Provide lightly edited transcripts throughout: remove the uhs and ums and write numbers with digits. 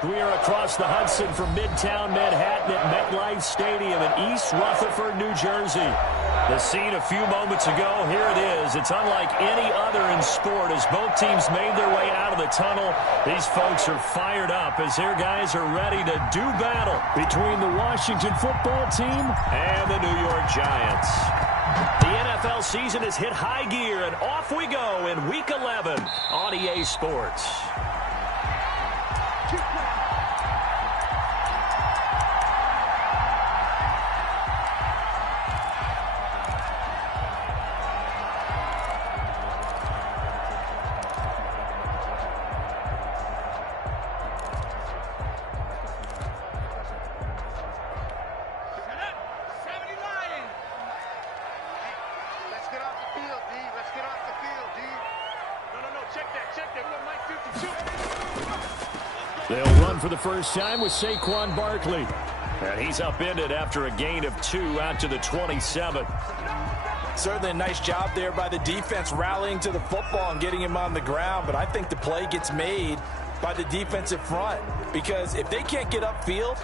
We are across the Hudson from Midtown Manhattan at MetLife Stadium in East Rutherford, New Jersey. The scene a few moments ago, here it is. It's unlike any other in sport as both teams made their way out of the tunnel. These folks are fired up as their guys are ready to do battle between the Washington football team and the New York Giants. The NFL season has hit high gear, and off we go in Week 11 on EA Sports. They'll run for the first time with Saquon Barkley. And he's upended after a gain of 2 out to the 27. Certainly a nice job there by the defense rallying to the football and getting him on the ground. But I think the play gets made by the defensive front. Because if they can't get upfield,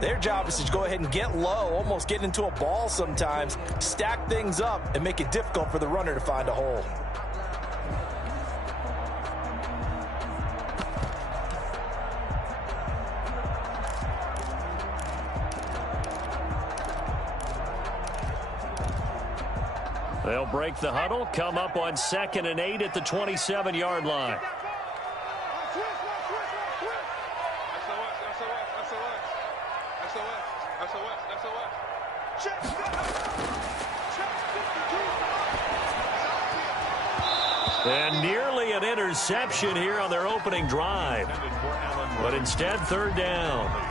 their job is to go ahead and get low, almost get into a ball sometimes, stack things up, and make it difficult for the runner to find a hole. They'll break the huddle, come up on 2nd and 8 at the 27-yard line. And nearly an interception here on their opening drive. But instead, 3rd down.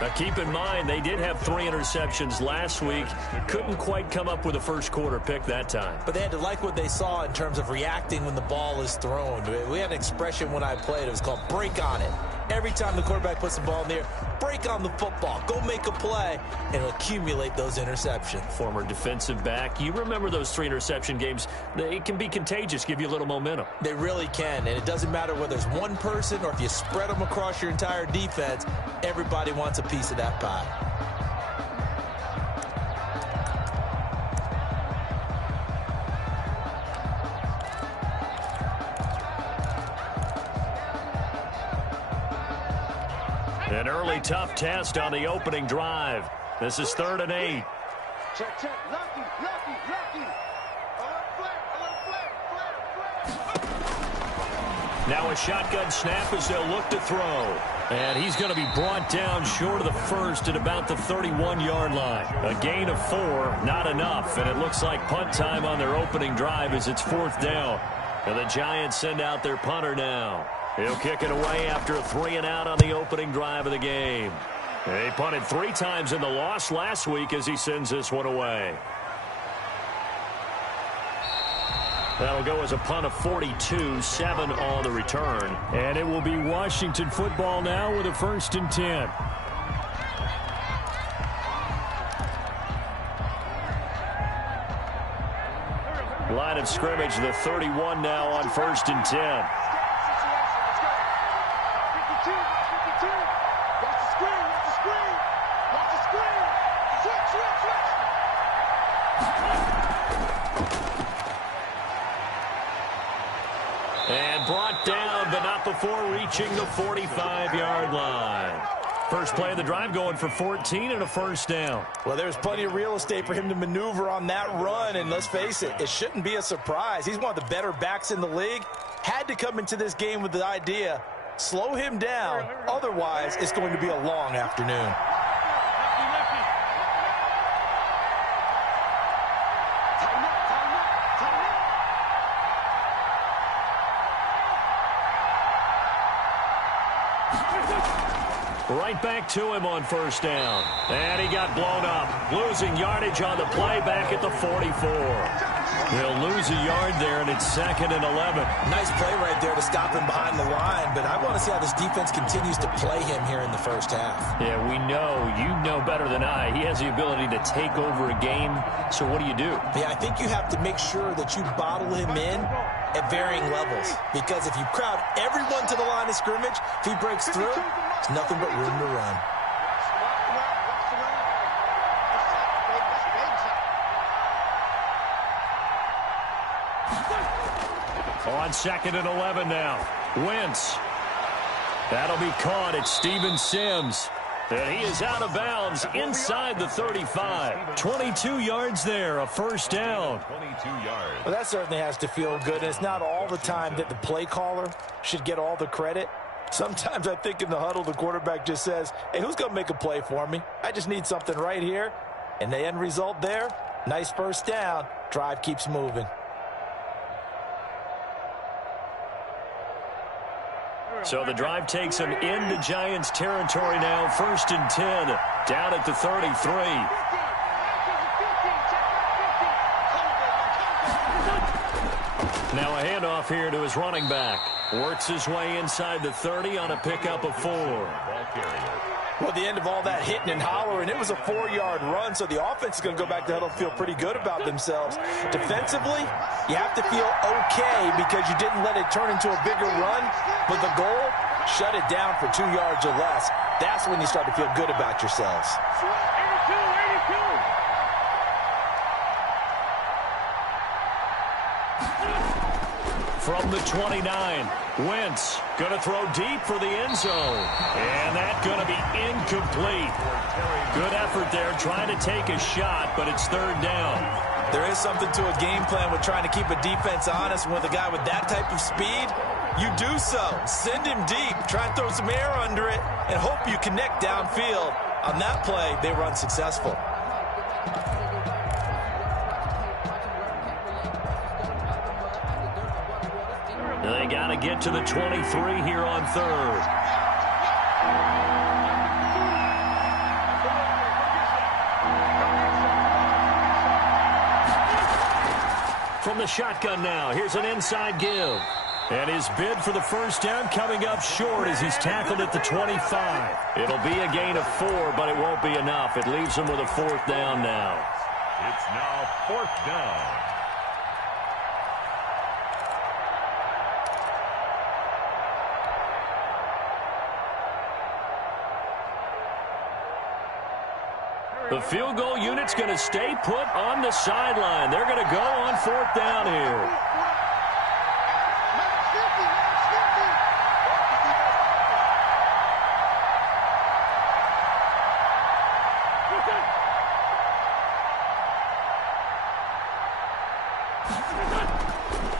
Now, keep in mind, they did have 3 interceptions last week. Couldn't quite come up with a first quarter pick that time. But they had to like what they saw in terms of reacting when the ball is thrown. We had an expression when I played. It was called break on it. Every time the quarterback puts the ball in the air, break on the football. Go make a play and accumulate those interceptions. Former defensive back. You remember those 3 interception games. It can be contagious, give you a little momentum. They really can, and it doesn't matter whether it's one person or if you spread them across your entire defense. Everybody wants a piece of that pie. An early tough test on the opening drive. This is 3rd and 8. Check, check. Lucky. Now a shotgun snap as they'll look to throw. And he's going to be brought down short of the first at about the 31-yard line. A gain of 4, not enough. And it looks like punt time on their opening drive as it's 4th down. And the Giants send out their punter now. He'll kick it away after a 3-and-out on the opening drive of the game. They punted 3 times in the loss last week as he sends this one away. That'll go as a punt of 42, 7 on the return. And it will be Washington football now with a 1st and 10. Line of scrimmage, the 31 now on 1st and 10. And brought down, but not before reaching the 45-yard line. First play of the drive going for 14 and a 1st down. Well, there's plenty of real estate for him to maneuver on that run, and let's face it, it shouldn't be a surprise. He's one of the better backs in the league. Had to come into this game with the idea, slow him down, otherwise it's going to be a long afternoon. Right back to him on 1st down. And he got blown up. Losing yardage on the play back at the 44. They'll lose a yard there, and it's 2nd and 11. Nice play right there to stop him behind the line, but I want to see how this defense continues to play him here in the first half. Yeah, we know. You know better than I. He has the ability to take over a game, so what do you do? Yeah, I think you have to make sure that you bottle him in at varying levels, because if you crowd everyone to the line of scrimmage, if he breaks through, It's nothing but room to run. On 2nd and 11 now. Wentz. That'll be caught at Steven Sims. And he is out of bounds inside the 35. 22 yards there, a first down. 22 yards. Well, that certainly has to feel good. And it's not all the time that the play caller should get all the credit. Sometimes I think in the huddle, the quarterback just says, hey, who's going to make a play for me? I just need something right here. And the end result there, nice first down. Drive keeps moving. So the drive takes him into Giants territory now. 1st and 10, down at the 33. Now a handoff here to his running back. Works his way inside the 30 on a pickup of 4. Well, the end of all that hitting and hollering, it was a 4-yard run, so the offense is going to go back to huddle and feel pretty good about themselves. Defensively, you have to feel okay because you didn't let it turn into a bigger run, but the goal, shut it down for 2 yards or less. That's when you start to feel good about yourselves. From the 29, Wentz going to throw deep for the end zone. And that's going to be incomplete. Good effort there trying to take a shot, but it's 3rd down. There is something to a game plan with trying to keep a defense honest. With a guy with that type of speed, you do so. Send him deep. Try and throw some air under it and hope you connect downfield. On that play, they were unsuccessful. They got to get to the 23 here on 3rd. From the shotgun now, here's an inside give. And his bid for the first down coming up short as he's tackled at the 25. It'll be a gain of 4, but it won't be enough. It leaves him with a 4th down now. It's now 4th down. The field goal unit's going to stay put on the sideline. They're going to go on 4th down here.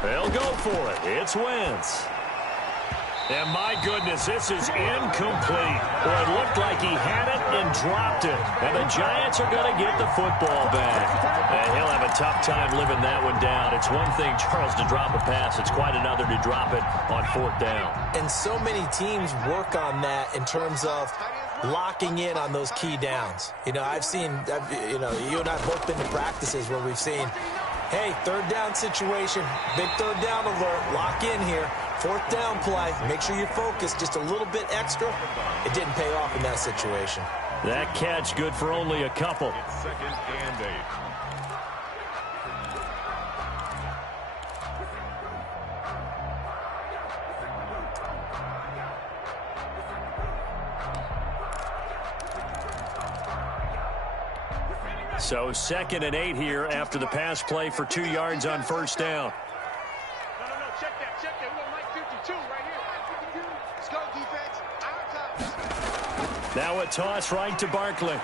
They'll go for it. It's Wentz. And my goodness, this is incomplete. Well, it looked like he had it and dropped it. And the Giants are going to get the football back. And he'll have a tough time living that one down. It's one thing, Charles, to drop a pass. It's quite another to drop it on 4th down. And so many teams work on that in terms of locking in on those key downs. You know, you and I have both been to practices where we've seen, hey, 3rd down situation, big 3rd down alert, lock in here. 4th down play, make sure you're focused just a little bit extra. It didn't pay off in that situation. That catch good for only a couple. It's 2nd and 8. So 2nd and 8 here after the pass play for 2 yards on 1st down. Check that. We got Mike 52 right here. Let's go, defense. Our top. Now a toss right to Barkley.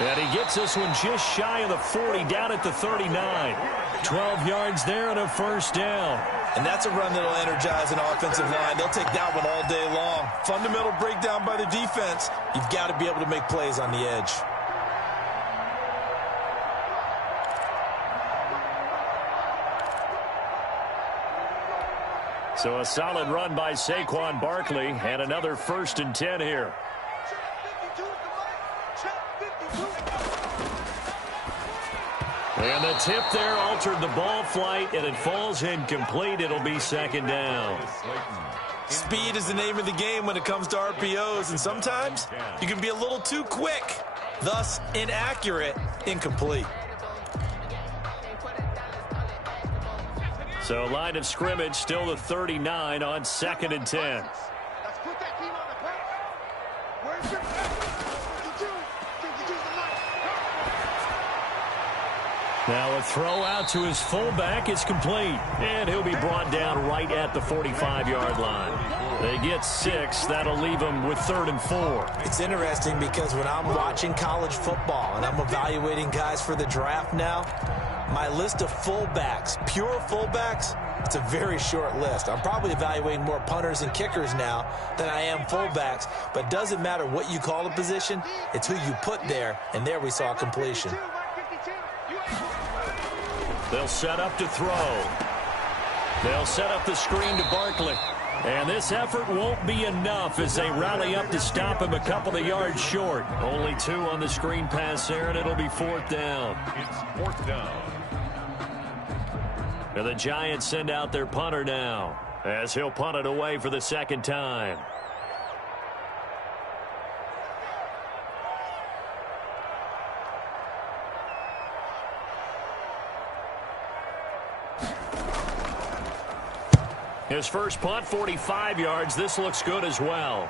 And he gets this one just shy of the 40, down at the 39. 12 yards there and a 1st down. And that's a run that'll energize an offensive line. They'll take that one all day long. Fundamental breakdown by the defense. You've got to be able to make plays on the edge. So a solid run by Saquon Barkley and another 1st and 10 here. And the tip there altered the ball flight, and it falls incomplete. It'll be 2nd down. Speed is the name of the game when it comes to RPOs, and sometimes you can be a little too quick, thus inaccurate, incomplete. So line of scrimmage still the 39 on 2nd and 10. Let's put that team on the Now a throw out to his fullback is complete. And he'll be brought down right at the 45-yard line. They get 6. That'll leave them with 3rd and 4. It's interesting because when I'm watching college football and I'm evaluating guys for the draft now, my list of fullbacks, pure fullbacks, it's a very short list. I'm probably evaluating more punters and kickers now than I am fullbacks. But it doesn't matter what you call the position. It's who you put there. And there we saw completion. They'll set up to throw. They'll set up the screen to Barkley. And this effort won't be enough as they rally up to stop him a couple of yards short. Only 2 on the screen pass there, and it'll be 4th down. It's 4th down. And the Giants send out their punter now as he'll punt it away for the 2nd time. His first punt, 45 yards. This looks good as well.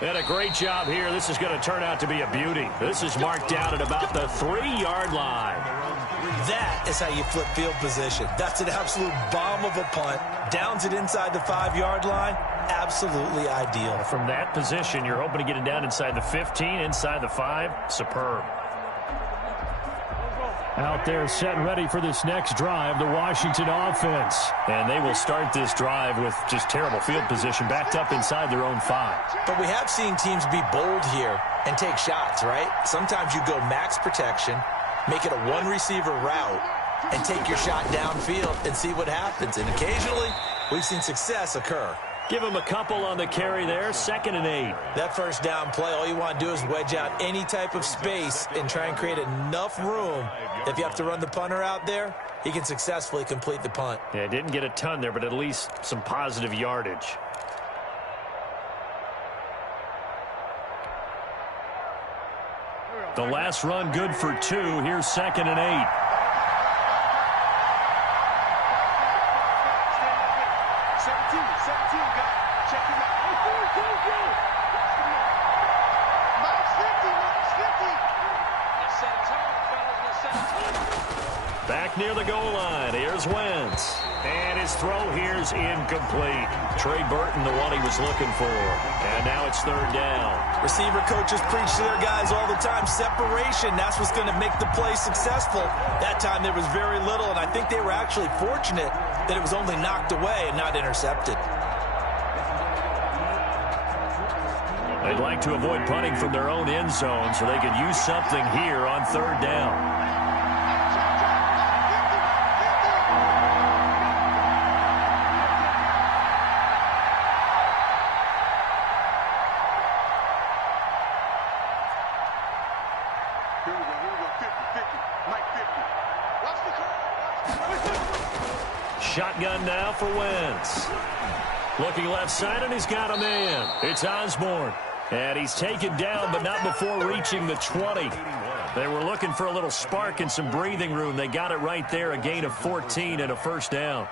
And a great job here. This is going to turn out to be a beauty. This is marked down at about the 3-yard line. That is how you flip field position. That's an absolute bomb of a punt. Downs it inside the 5-yard line. Absolutely ideal. From that position, you're hoping to get it down inside the 15, inside the 5. Superb. Out there set and ready for this next drive, the Washington offense. And they will start this drive with just terrible field position, backed up inside their own 5. But we have seen teams be bold here and take shots, right? Sometimes you go max protection, make it a one-receiver route, and take your shot downfield and see what happens. And occasionally, we've seen success occur. Give him a couple on the carry there, 2nd and 8. That first down play, all you want to do is wedge out any type of space and try and create enough room. If you have to run the punter out there, he can successfully complete the punt. Yeah, didn't get a ton there, but at least some positive yardage. The last run good for 2. Here's 2nd and 8. Back near the goal line. Here's Wentz. And his throw here's incomplete. Trey Burton, the one he was looking for. And now it's 3rd down. Receiver coaches preach to their guys all the time. Separation, that's what's going to make the play successful. That time there was very little, and I think they were actually fortunate that it was only knocked away and not intercepted. They'd like to avoid punting from their own end zone so they could use something here on 3rd down. Shotgun now for Wentz. Looking left side, and he's got a man. It's Osborne. And he's taken down, but not before reaching the 20. They were looking for a little spark and some breathing room. They got it right there, a gain of 14 and a 1st down.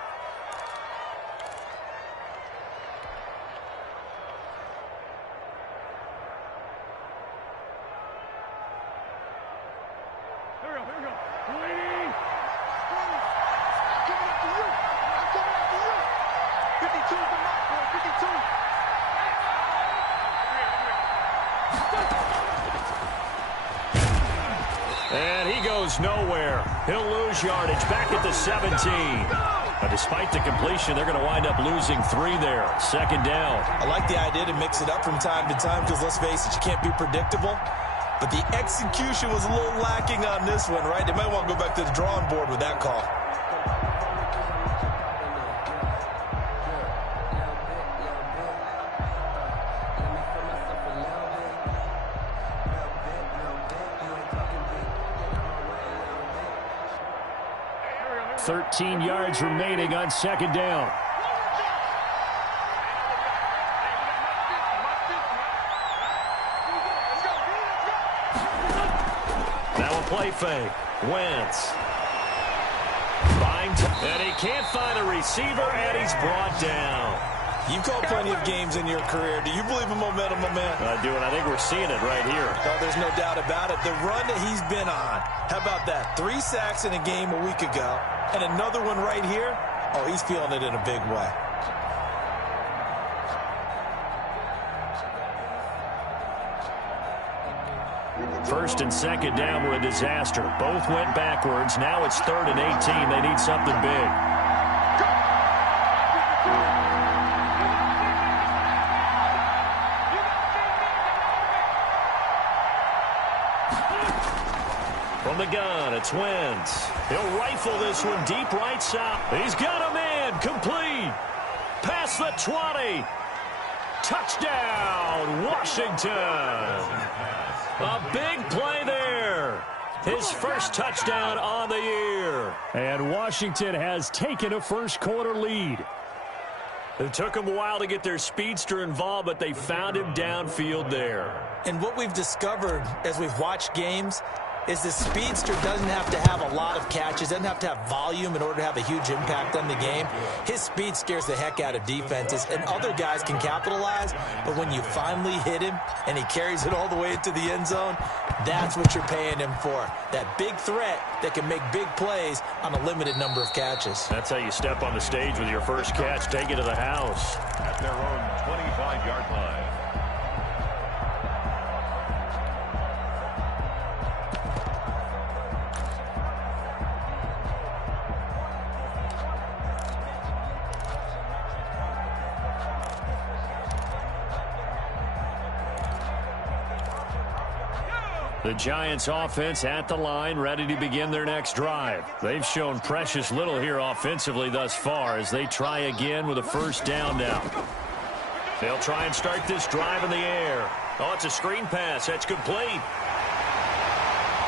And he goes nowhere. He'll lose yardage back at the 17. But despite the completion, they're going to wind up losing 3 there. 2nd down. I like the idea to mix it up from time to time because, let's face it, you can't be predictable. But the execution was a little lacking on this one, right? They might want to go back to the drawing board with that call. $13 yards remaining on 2nd down. Now a play fake. Wentz. And he can't find a receiver, and he's brought down. You've called plenty of games in your career. Do you believe in momentum, my man? I do, and I think we're seeing it right here. No, there's no doubt about it. The run that he's been on. How about that? 3 sacks in a game a week ago, and another one right here. Oh, he's feeling it in a big way. First and second down were a disaster. Both went backwards. Now it's 3rd and 18. They need something big. From the gun, it's Wentz. He'll rifle this one deep right side. He's got a man. Complete. Past the 20. Touchdown, Washington. A big play there. His first touchdown on the year. And Washington has taken a first-quarter lead. It took them a while to get their speedster involved, but they found him downfield there. And what we've discovered as we've watched games is the speedster doesn't have to have a lot of catches, doesn't have to have volume in order to have a huge impact on the game. His speed scares the heck out of defenses, and other guys can capitalize, but when you finally hit him and he carries it all the way into the end zone, that's what you're paying him for. That big threat that can make big plays on a limited number of catches. That's how you step on the stage with your first catch. Take it to the house. At their own 25-yard line. The Giants offense at the line, ready to begin their next drive. They've shown precious little here offensively thus far as they try again with a first down now. They'll try and start this drive in the air. Oh, it's a screen pass. That's complete.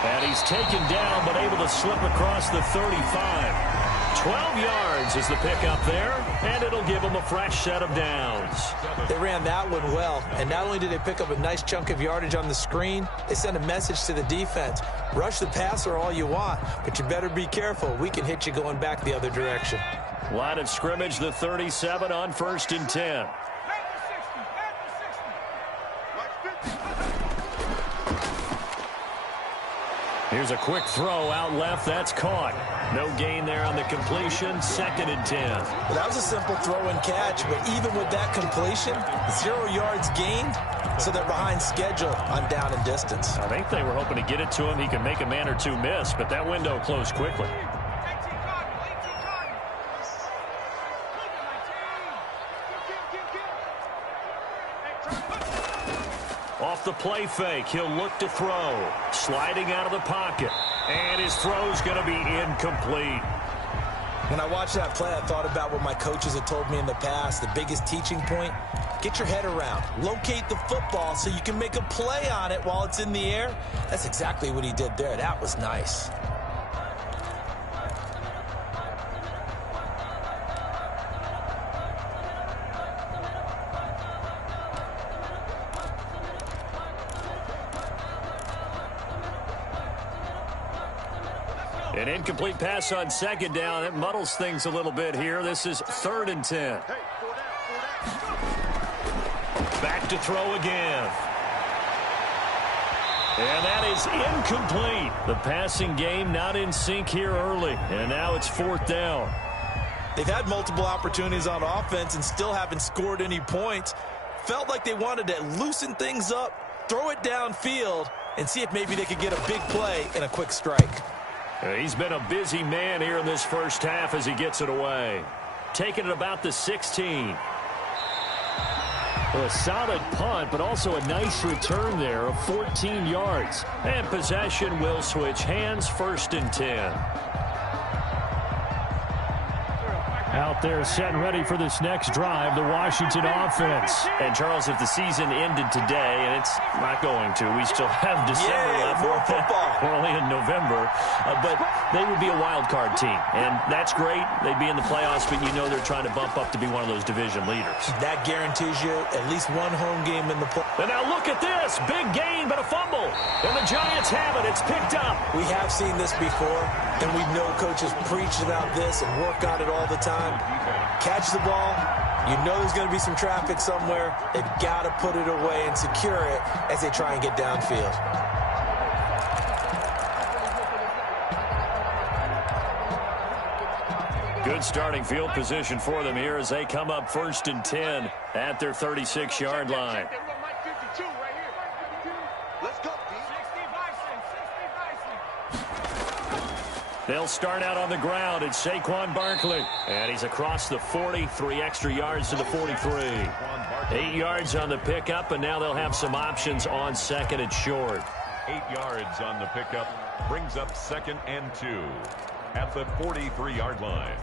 And he's taken down but able to slip across the 35. 12 yards is the pickup there, and it'll give them a fresh set of downs. They ran that one well, and not only did they pick up a nice chunk of yardage on the screen, they sent a message to the defense. Rush the passer all you want, but you better be careful. We can hit you going back the other direction. Line of scrimmage, the 37 on 1st and 10. Here's a quick throw out left. That's caught. No gain there on the completion. 2nd and 10. Well, that was a simple throw and catch, but even with that completion, 0 yards gained, so they're behind schedule on down and distance. I think they were hoping to get it to him. He could make a man or two miss, but that window closed quickly. Off the play fake, he'll look to throw. Sliding out of the pocket. And his throw's going to be incomplete. When I watched that play, I thought about what my coaches had told me in the past. The biggest teaching point, get your head around. Locate the football so you can make a play on it while it's in the air. That's exactly what he did there. That was nice. An incomplete pass on 2nd down. It muddles things a little bit here. This is 3rd and 10. Back to throw again. And that is incomplete. The passing game not in sync here early. And now it's 4th down. They've had multiple opportunities on offense and still haven't scored any points. Felt like they wanted to loosen things up, throw it downfield, and see if maybe they could get a big play and a quick strike. He's been a busy man here in this first half as he gets it away. Taking it about the 16. Well, a solid punt, but also a nice return there of 14 yards. And possession will switch hands. 1st and 10. Out there set and ready for this next drive, the Washington offense. And, Charles, if the season ended today, and it's not going to, we still have December left. More football. We're only in November. But they would be a wild card team. And that's great. They'd be in the playoffs, but you know they're trying to bump up to be one of those division leaders. That guarantees you at least one home game in the play. And now look at this. Big gain, but a fumble. And the Giants have it. It's picked up. We have seen this before, and we know coaches preach about this and work on it all the time. Catch the ball, You know there's going to be some traffic somewhere. They've got to put it away and secure it as they try and get downfield. Good starting field position for them here as they come up 1st and 10 at their 36-yard line. Let's go, They'll start out on the ground. It's Saquon Barkley. And he's across the 40, 3 extra yards to the 43. 8 yards on the pickup, and now they'll have some options on 2nd and short. 8 yards on the pickup brings up 2nd and 2 at the 43-yard line.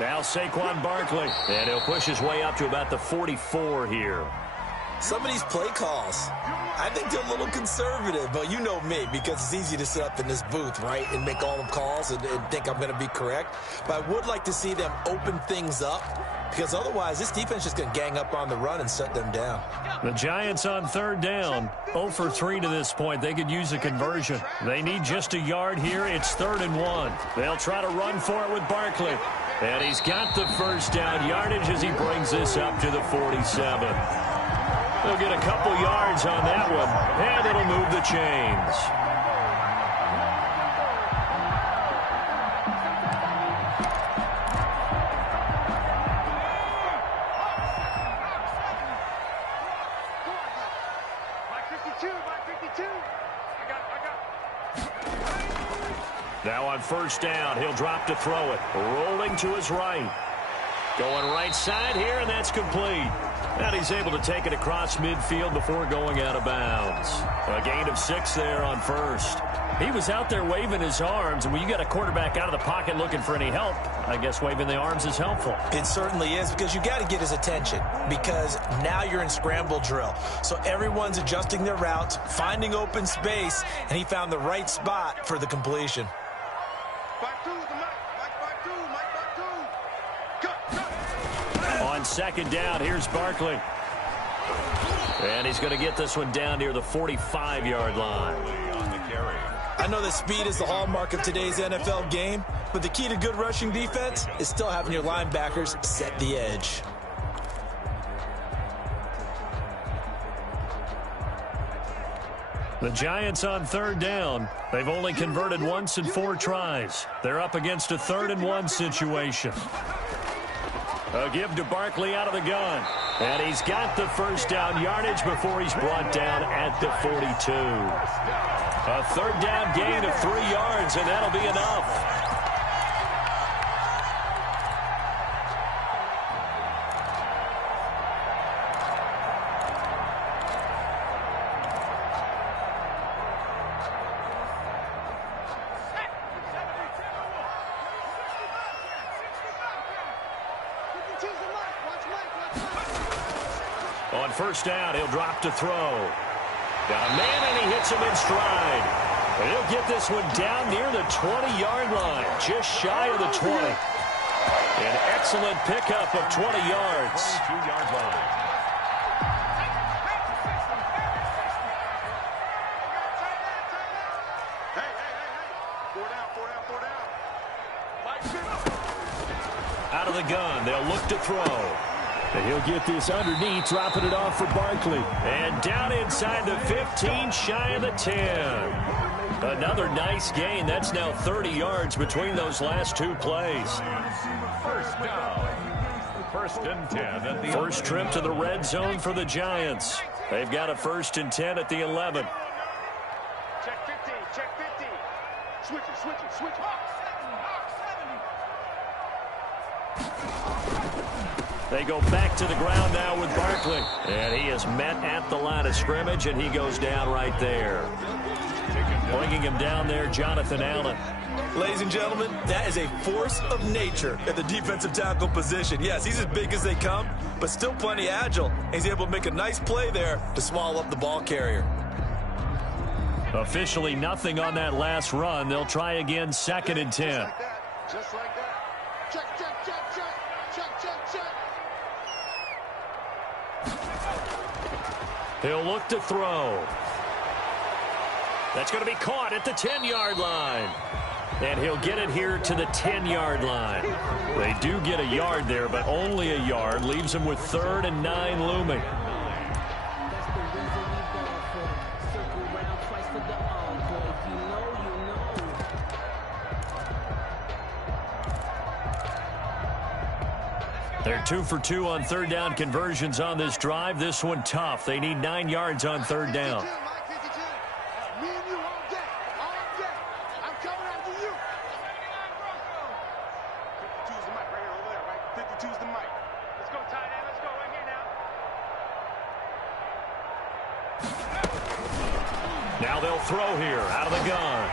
Now Saquon Barkley, and he'll push his way up to about the 44 here. Some of these play calls, I think they're a little conservative, but you know me, because it's easy to sit up in this booth, right, and make all the calls and think I'm going to be correct. But I would like to see them open things up, because otherwise this defense is just going to gang up on the run and shut them down. The Giants on 3rd down, 0 for 3 to this point. They could use a conversion. They need just a yard here. It's 3rd and 1. They'll try to run for it with Barkley. And he's got the 1st down yardage as he brings this up to the 47. They'll get a couple yards on that one, and it'll move the chains. Now on 1st down, he'll drop to throw it. Rolling to his right. Going right side here, and that's complete. And he's able to take it across midfield before going out of bounds. A gain of 6 there on 1st. He was out there waving his arms, and when you got a quarterback out of the pocket looking for any help, I guess waving the arms is helpful. It certainly is, because you got to get his attention, because now you're in scramble drill. So everyone's adjusting their routes, finding open space, and he found the right spot for the completion. On 2nd down, here's Barkley. And he's going to get this one down near the 45-yard line. I know that speed is the hallmark of today's NFL game, but the key to good rushing defense is still having your linebackers set the edge. The Giants on 3rd down. They've only converted once in 4 tries. They're up against a 3rd and 1 situation. A give to Barkley out of the gun. And he's got the 1st down yardage before he's brought down at the 42. A 3rd down gain of 3 yards, and that'll be enough. On 1st down, he'll drop to throw. Got a man, and he hits him in stride. And he'll get this one down near the 20-yard line, just shy of the 20. An excellent pickup of 20 yards. 22-yard line. Out of the gun, they'll look to throw. And he'll get this underneath, dropping it off for Barkley. And down inside the 15, shy of the 10. Another nice gain. That's now 30 yards between those last 2 plays. 1st down. 1st and 10 at the First trip to the red zone for the Giants. They've got a 1st and 10 at the 11. Check 15, check 15. Switch it, switch it, switch it. They go back to the ground now with Barkley. And he is met at the line of scrimmage, and he goes down right there. Bringing him down there, Jonathan Allen. Ladies and gentlemen, that is a force of nature at the defensive tackle position. Yes, he's as big as they come, but still plenty agile. He's able to make a nice play there to swallow up the ball carrier. Officially nothing on that last run. They'll try again, 2nd and 10. Just like that. Check. He'll look to throw. That's going to be caught at the 10-yard line. And he'll get it here to the 10-yard line. They do get a yard there, but only a yard. Leaves them with 3rd and 9 looming. They're 2 for 2 on 3rd down conversions on this drive. This one tough. They need 9 yards on 3rd down. Now they'll throw here out of the gun.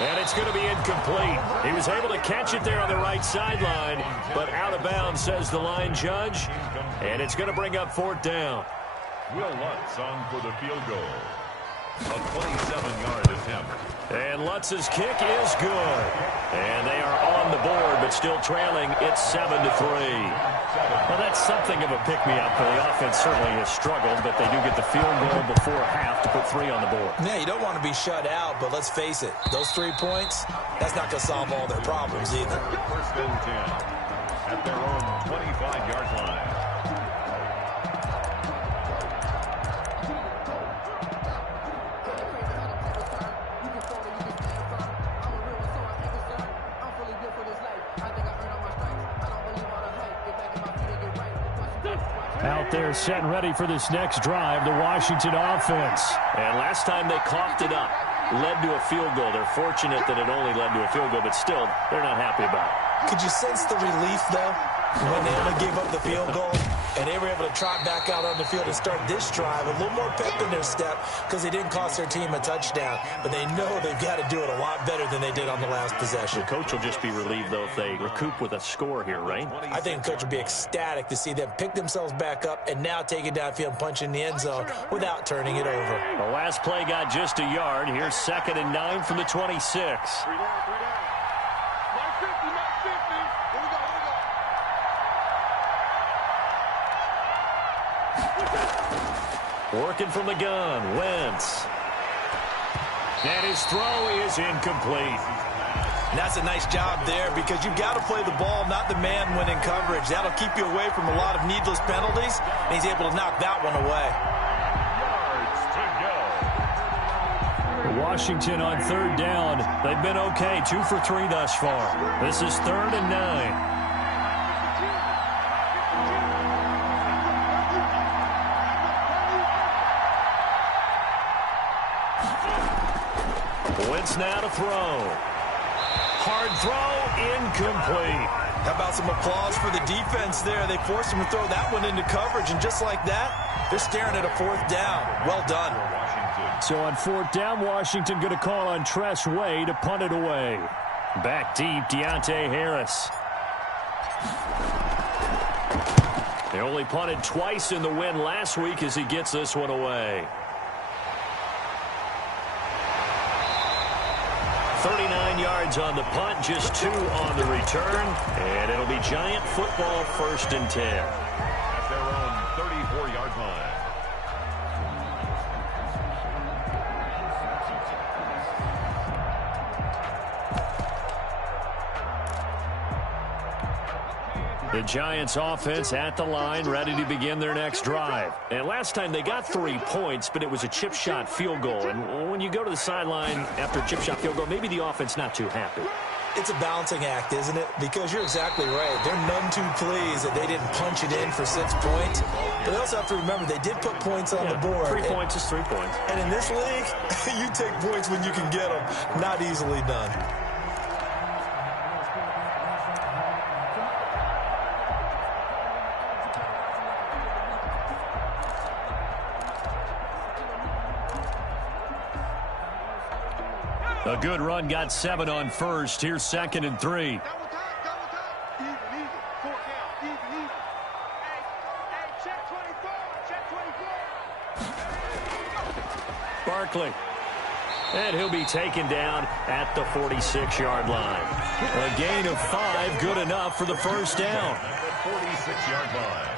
And it's going to be incomplete. He was able to catch it there on the right sideline, but out of bounds, says the line judge. And it's going to bring up 4th down. Will Lutz on for the field goal. A 27-yard attempt. And Lutz's kick is good. And they are on the board, but still trailing. It's 7-3. Well, that's something of a pick-me-up for the offense. Certainly has struggled, but they do get the field goal before half to put 3 on the board. Yeah, you don't want to be shut out, but let's face it. Those 3 points, that's not going to solve all their problems either. 1st and 10 at their own 25-yard line. Out there set and ready for this next drive, the Washington offense. And last time they coughed it up, led to a field goal. They're fortunate that it only led to a field goal, but still, they're not happy about it. Could you sense the relief, though, when they only gave up the field goal and they were able to trot back out on the field and start this drive? A little more pep in their step because they didn't cost their team a touchdown, but they know they've got to do it a lot better than they did on the last possession. The coach will just be relieved, though, if they recoup with a score here, right? I think the coach will be ecstatic to see them pick themselves back up and now take it downfield and punch in the end zone without turning it over. The last play got just a yard. Here's 2nd and 9 from the 26. 3 down. 950. Here we go. Working from the gun, Wentz. And his throw is incomplete. And that's a nice job there because you've got to play the ball, not the man when in coverage. That'll keep you away from a lot of needless penalties, and he's able to knock that one away. Yards to go. Washington on 3rd down. They've been okay, 2 for 3 thus far. This is 3rd and 9. Wentz now to throw. Hard throw, incomplete. How about some applause for the defense there? They forced him to throw that one into coverage, and just like that, they're staring at a 4th down. Well done. So on 4th down, Washington going to call on Tress Way to punt it away. Back deep, Deontay Harris. They only punted twice in the win last week as he gets this one away. 39 yards on the punt, just 2 on the return, and it'll be Giant football 1st and 10. At their own 34-yard line. The Giants offense at the line, ready to begin their next drive. And last time they got 3 points, but it was a chip shot field goal. And when you go to the sideline after a chip shot field goal, maybe the offense not too happy. It's a balancing act, isn't it? Because you're exactly right. They're none too pleased that they didn't punch it in for 6 points. But they also have to remember they did put points on the board. 3 points is 3 points. And in this league, you take points when you can get them. Not easily done. A good run, got 7 on first. Here's 2nd and 3. Double time. Even. 4 count. Even. Hey, check 24. Check 24. Barkley. And he'll be taken down at the 46-yard line. A gain of 5, good enough for the 1st down. At the 46-yard line.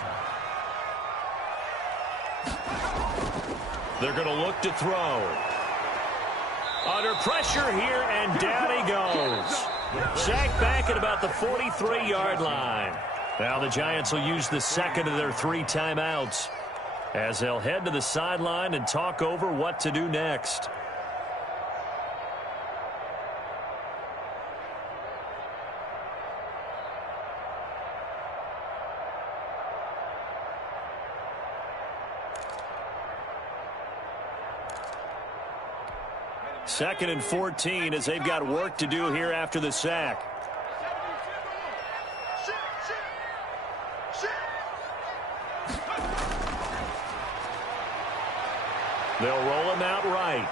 They're going to look to throw. Under pressure here, and down he goes. Sacked back at about the 43-yard line. Now the Giants will use the second of their 3 timeouts as they'll head to the sideline and talk over what to do next. Second and 14 as they've got work to do here after the sack. They'll roll him out right.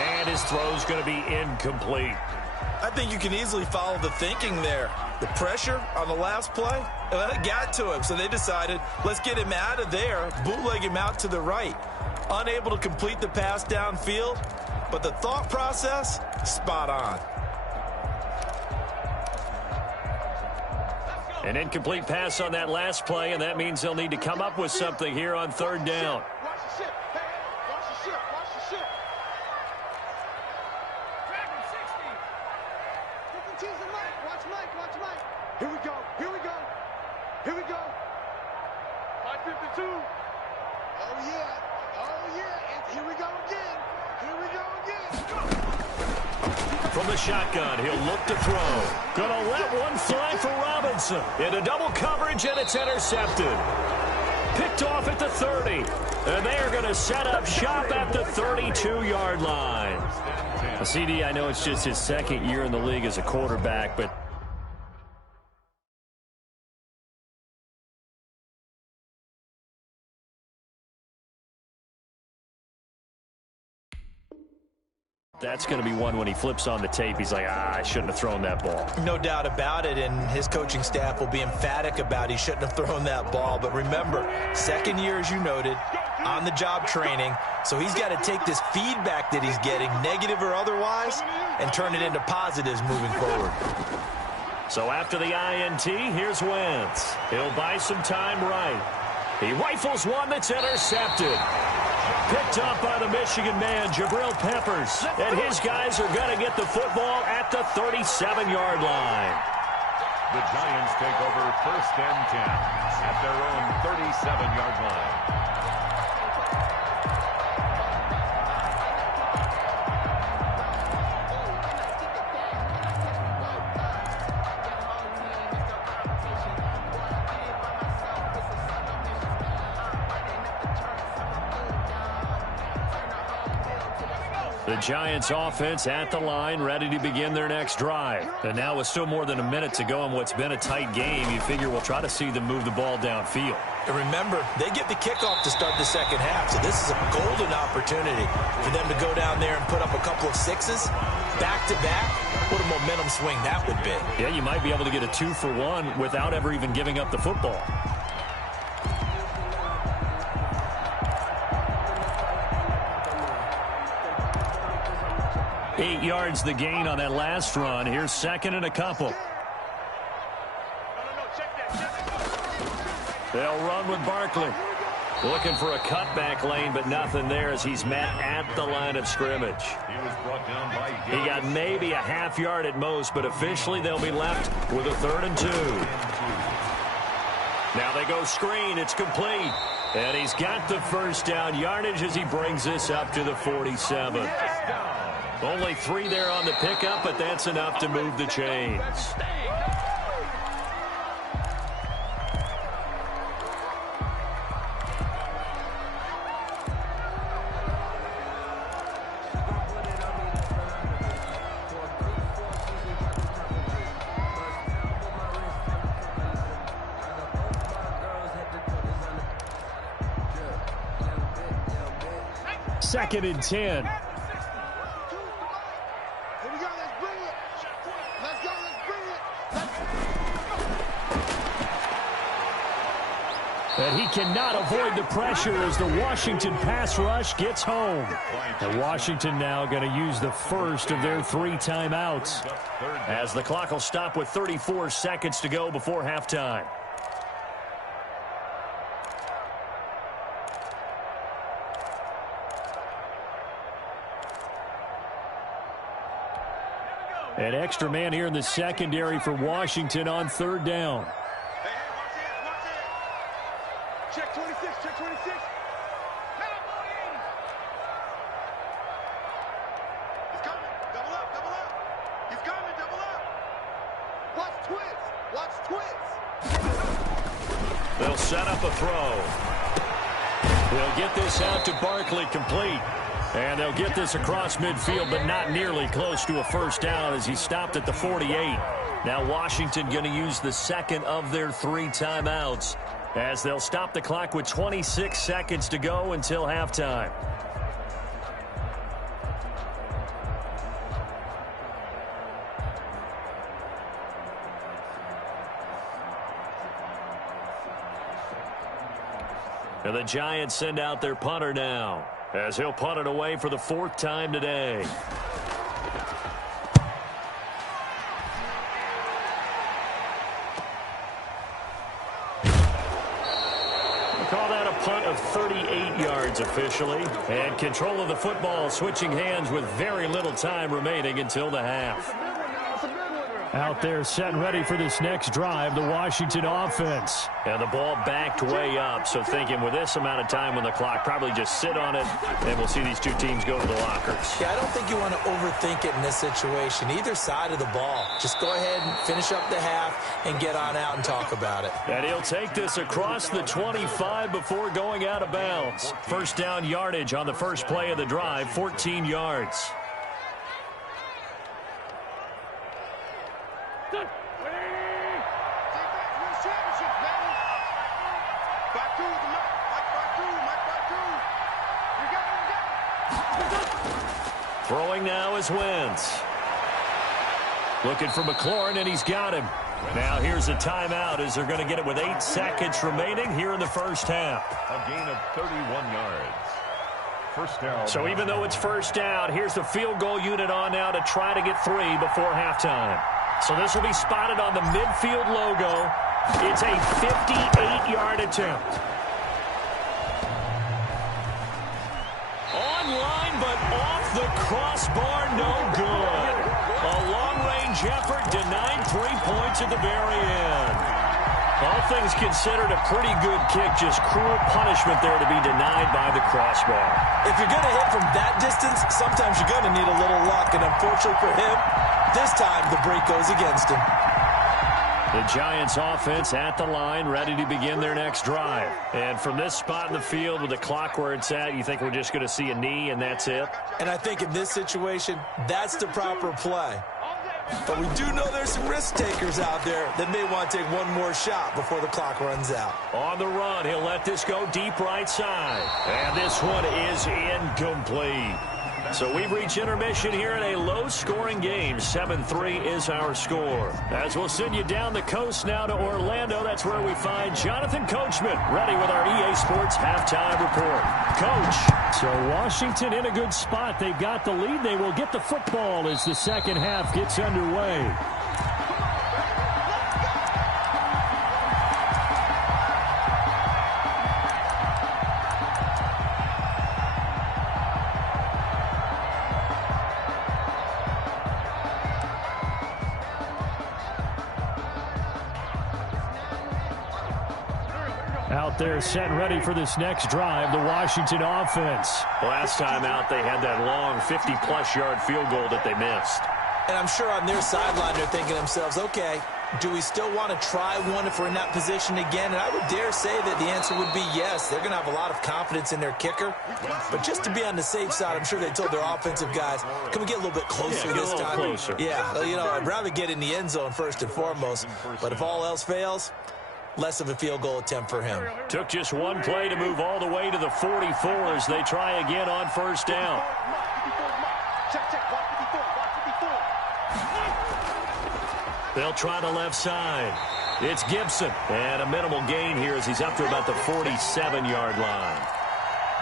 And his throw's going to be incomplete. I think you can easily follow the thinking there. The pressure on the last play, it got to him, so they decided, let's get him out of there, bootleg him out to the right. Unable to complete the pass downfield, but the thought process, spot on. An incomplete pass on that last play, and that means they'll need to come up with something here on 3rd down. Watch the ship. Hey, watch the ship. Watch the ship. Dragon 60. 15 to Mike. Watch Mike. Watch Mike. Here we go. Here we go. Here we go. 552. Oh, yeah. Oh, yeah. And here we go again. Here we go again. From the shotgun, he'll look to throw. Gonna let one fly for Robinson. Into double coverage, and it's intercepted. Picked off at the 30. And they are going to set up shop at the 32-yard line. CD, I know it's just his 2nd year in the league as a quarterback, but that's going to be one when he flips on the tape. He's like, I shouldn't have thrown that ball. No doubt about it, and his coaching staff will be emphatic about he shouldn't have thrown that ball. But remember, 2nd year, as you noted, on-the-job training. So he's got to take this feedback that he's getting, negative or otherwise, and turn it into positives moving forward. So after the INT, here's Wentz. He'll buy some time right. He rifles one that's intercepted. Picked up by the Michigan man, Jabril Peppers. And his guys are going to get the football at the 37-yard line. The Giants take over 1st and 10 at their own 37-yard line. The Giants offense at the line, ready to begin their next drive. And now with still more than a minute to go in what's been a tight game, you figure we'll try to see them move the ball downfield. And remember, they get the kickoff to start the 2nd half, so this is a golden opportunity for them to go down there and put up a couple of 6s back-to-back. What a momentum swing that would be. Yeah, you might be able to get a 2-for-1 without ever even giving up the football. Eight yards the gain on that last run. Here's 2nd and a couple. They'll run with Barkley. Looking for a cutback lane, but nothing there as he's met at the line of scrimmage. He was brought down by He got maybe a half yard at most, but officially they'll be left with a 3rd and 2. Now they go screen. It's complete. And he's got the 1st down yardage as he brings this up to the 47. Only 3 there on the pickup, but that's enough to move the chains. Second and 10. And he cannot avoid the pressure as the Washington pass rush gets home. And Washington now going to use the 1st of their 3 timeouts as the clock will stop with 34 seconds to go before halftime. An extra man here in the secondary for Washington on third down. Hey, watch it. Check 26, check 26. He's coming. Double up, double up. He's coming, double up. Watch twins. Watch twins. They'll set up a throw. They'll get this out to Barkley, complete. And they'll get this across midfield, but not nearly close to a first down as he stopped at the 48. Now Washington going to use the second of their 3 timeouts as they'll stop the clock with 26 seconds to go until halftime. And the Giants send out their punter now, as he'll punt it away for the 4th time today. We'll call that a punt of 38 yards officially. And control of the football switching hands with very little time remaining until the half. Out there set and ready for this next drive, the Washington offense. And the ball backed way up, so thinking with this amount of time on the clock, probably just sit on it, and we'll see these two teams go to the lockers. Yeah, I don't think you want to overthink it in this situation. Either side of the ball. Just go ahead and finish up the half and get on out and talk about it. And he'll take this across the 25 before going out of bounds. First down yardage on the first play of the drive, 14 yards. Throwing now is Wentz. Looking for McLaurin, and he's got him. Now here's a timeout as they're going to get it with 8 seconds remaining here in the first half. A gain of 31 yards. First down. So even though it's first down, here's the field goal unit on now to try to get 3 before halftime. So this will be spotted on the midfield logo. It's a 58-yard attempt. Online, but off the crossbar, no good. A long-range effort denied 3 points at the very end. All things considered, a pretty good kick, just cruel punishment there to be denied by the crossbar. If you're going to hit from that distance, sometimes you're going to need a little luck, and unfortunately for him, this time the break goes against him. The Giants offense at the line, ready to begin their next drive. And from this spot in the field with the clock where it's at, you think we're just going to see a knee and that's it? And I think in this situation, that's the proper play. But we do know there's some risk takers out there that may want to take one more shot before the clock runs out. On the run, he'll let this go deep right side. And this one is incomplete. So we've reached intermission here in a low-scoring game. 7-3 is our score. As we'll send you down the coast now to Orlando, that's where we find Jonathan Coachman, ready with our EA Sports halftime report. Coach. So Washington in a good spot. They've got the lead. They will get the football as the second half gets underway. Out there set and ready for this next drive, the Washington offense. Last time out, they had that long 50-plus yard field goal that they missed. And I'm sure on their sideline they're thinking to themselves, okay, do we still want to try one if we're in that position again? And I would dare say that the answer would be yes. They're going to have a lot of confidence in their kicker. But just to be on the safe side, I'm sure they told their offensive guys, can we get a little bit closer this time? Closer. Yeah, you know, I'd rather get in the end zone first and foremost. But if all else fails, less of a field goal attempt for him. Took just one play to move all the way to the 44 as they try again on first down. They'll try the left side. It's Gibson. And a minimal gain here as he's up to about the 47-yard line.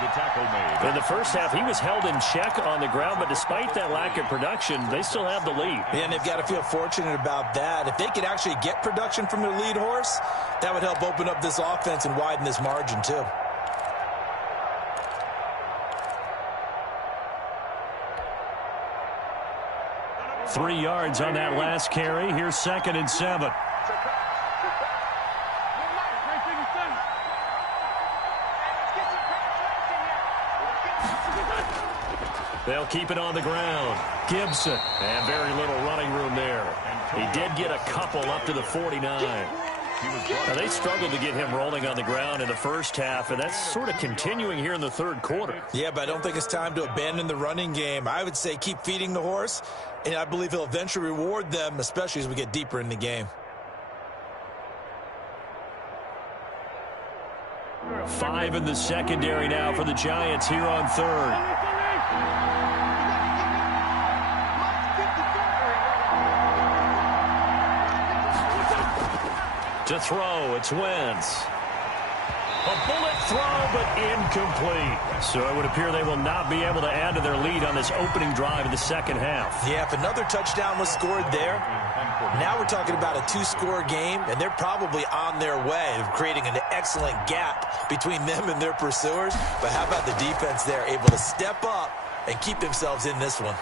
The tackle made. In the first half, he was held in check on the ground, but despite that lack of production, they still have the lead. And they've got to feel fortunate about that. If they could actually get production from their lead horse, that would help open up this offense and widen this margin, too. 3 yards on that last carry. Here's 2nd and 7. They'll keep it on the ground. Gibson. And very little running room there. He did get a couple up to the 49. Now, they struggled to get him rolling on the ground in the first half, and that's sort of continuing here in the third quarter. Yeah, but I don't think it's time to abandon the running game. I would say keep feeding the horse, and I believe he'll eventually reward them, especially as we get deeper in the game. 5 in the secondary now for the Giants here on 3rd. To throw, it's Wentz. A bullet throw, but incomplete. So it would appear they will not be able to add to their lead on this opening drive of the second half. Yeah, if another touchdown was scored there, now we're talking about a 2-score game, and they're probably on their way of creating an excellent gap between them and their pursuers. But how about the defense there, able to step up and keep themselves in this one?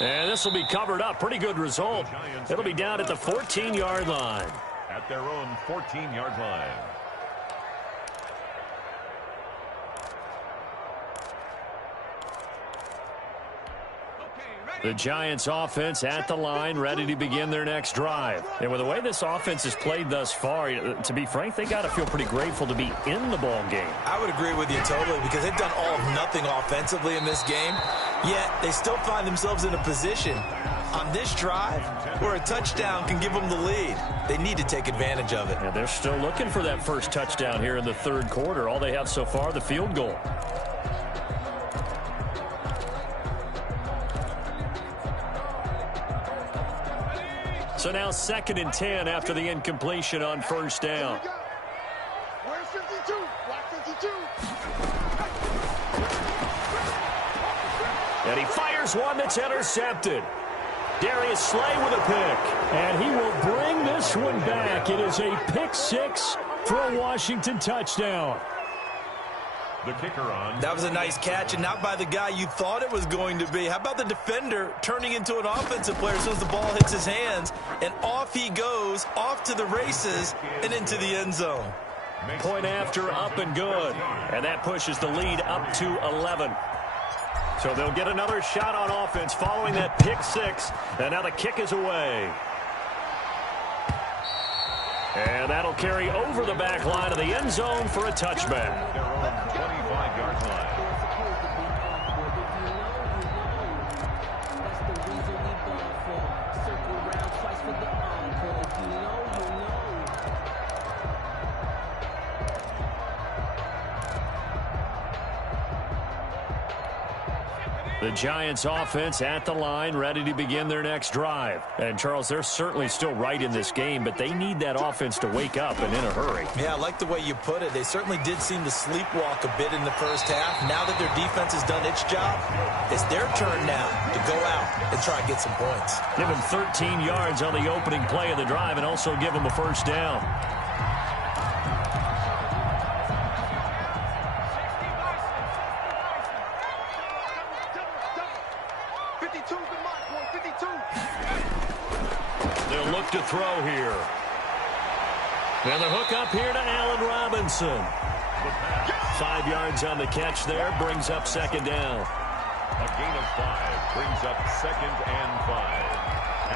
And this will be covered up. Pretty good result. It'll be down at the 14-yard line. At their own 14-yard line. The Giants offense at the line, ready to begin their next drive. And with the way this offense has played thus far, to be frank, they got to feel pretty grateful to be in the ball game. I would agree with you totally, because they've done all of nothing offensively in this game, yet they still find themselves in a position on this drive where a touchdown can give them the lead. They need to take advantage of it. And they're still looking for that first touchdown here in the third quarter. All they have so far, the field goal. So now 2nd and 10 after the incompletion on first down. Where's 52? Block 52. And he fires one that's intercepted. Darius Slay with a pick. And he will bring this one back. It is a pick 6 for a Washington touchdown. The kicker on. That was a nice catch, and not by the guy you thought it was going to be. How about the defender turning into an offensive player as soon as the ball hits his hands, and off he goes, off to the races, and into the end zone. Point after, up and good. And that pushes the lead up to 11. So they'll get another shot on offense following that pick 6. And now the kick is away. And that'll carry over the back line of the end zone for a touchback. Their own 25-yard line. The Giants offense at the line, ready to begin their next drive. And, Charles, they're certainly still right in this game, but they need that offense to wake up and in a hurry. Yeah, I like the way you put it. They certainly did seem to sleepwalk a bit in the first half. Now that their defense has done its job, it's their turn now to go out and try and get some points. Give them 13 yards on the opening play of the drive and also give them a first down. To throw here. And the hook up here to Allen Robinson. 5 yards on the catch there, brings up second down. A gain of 5 brings up 2nd and 5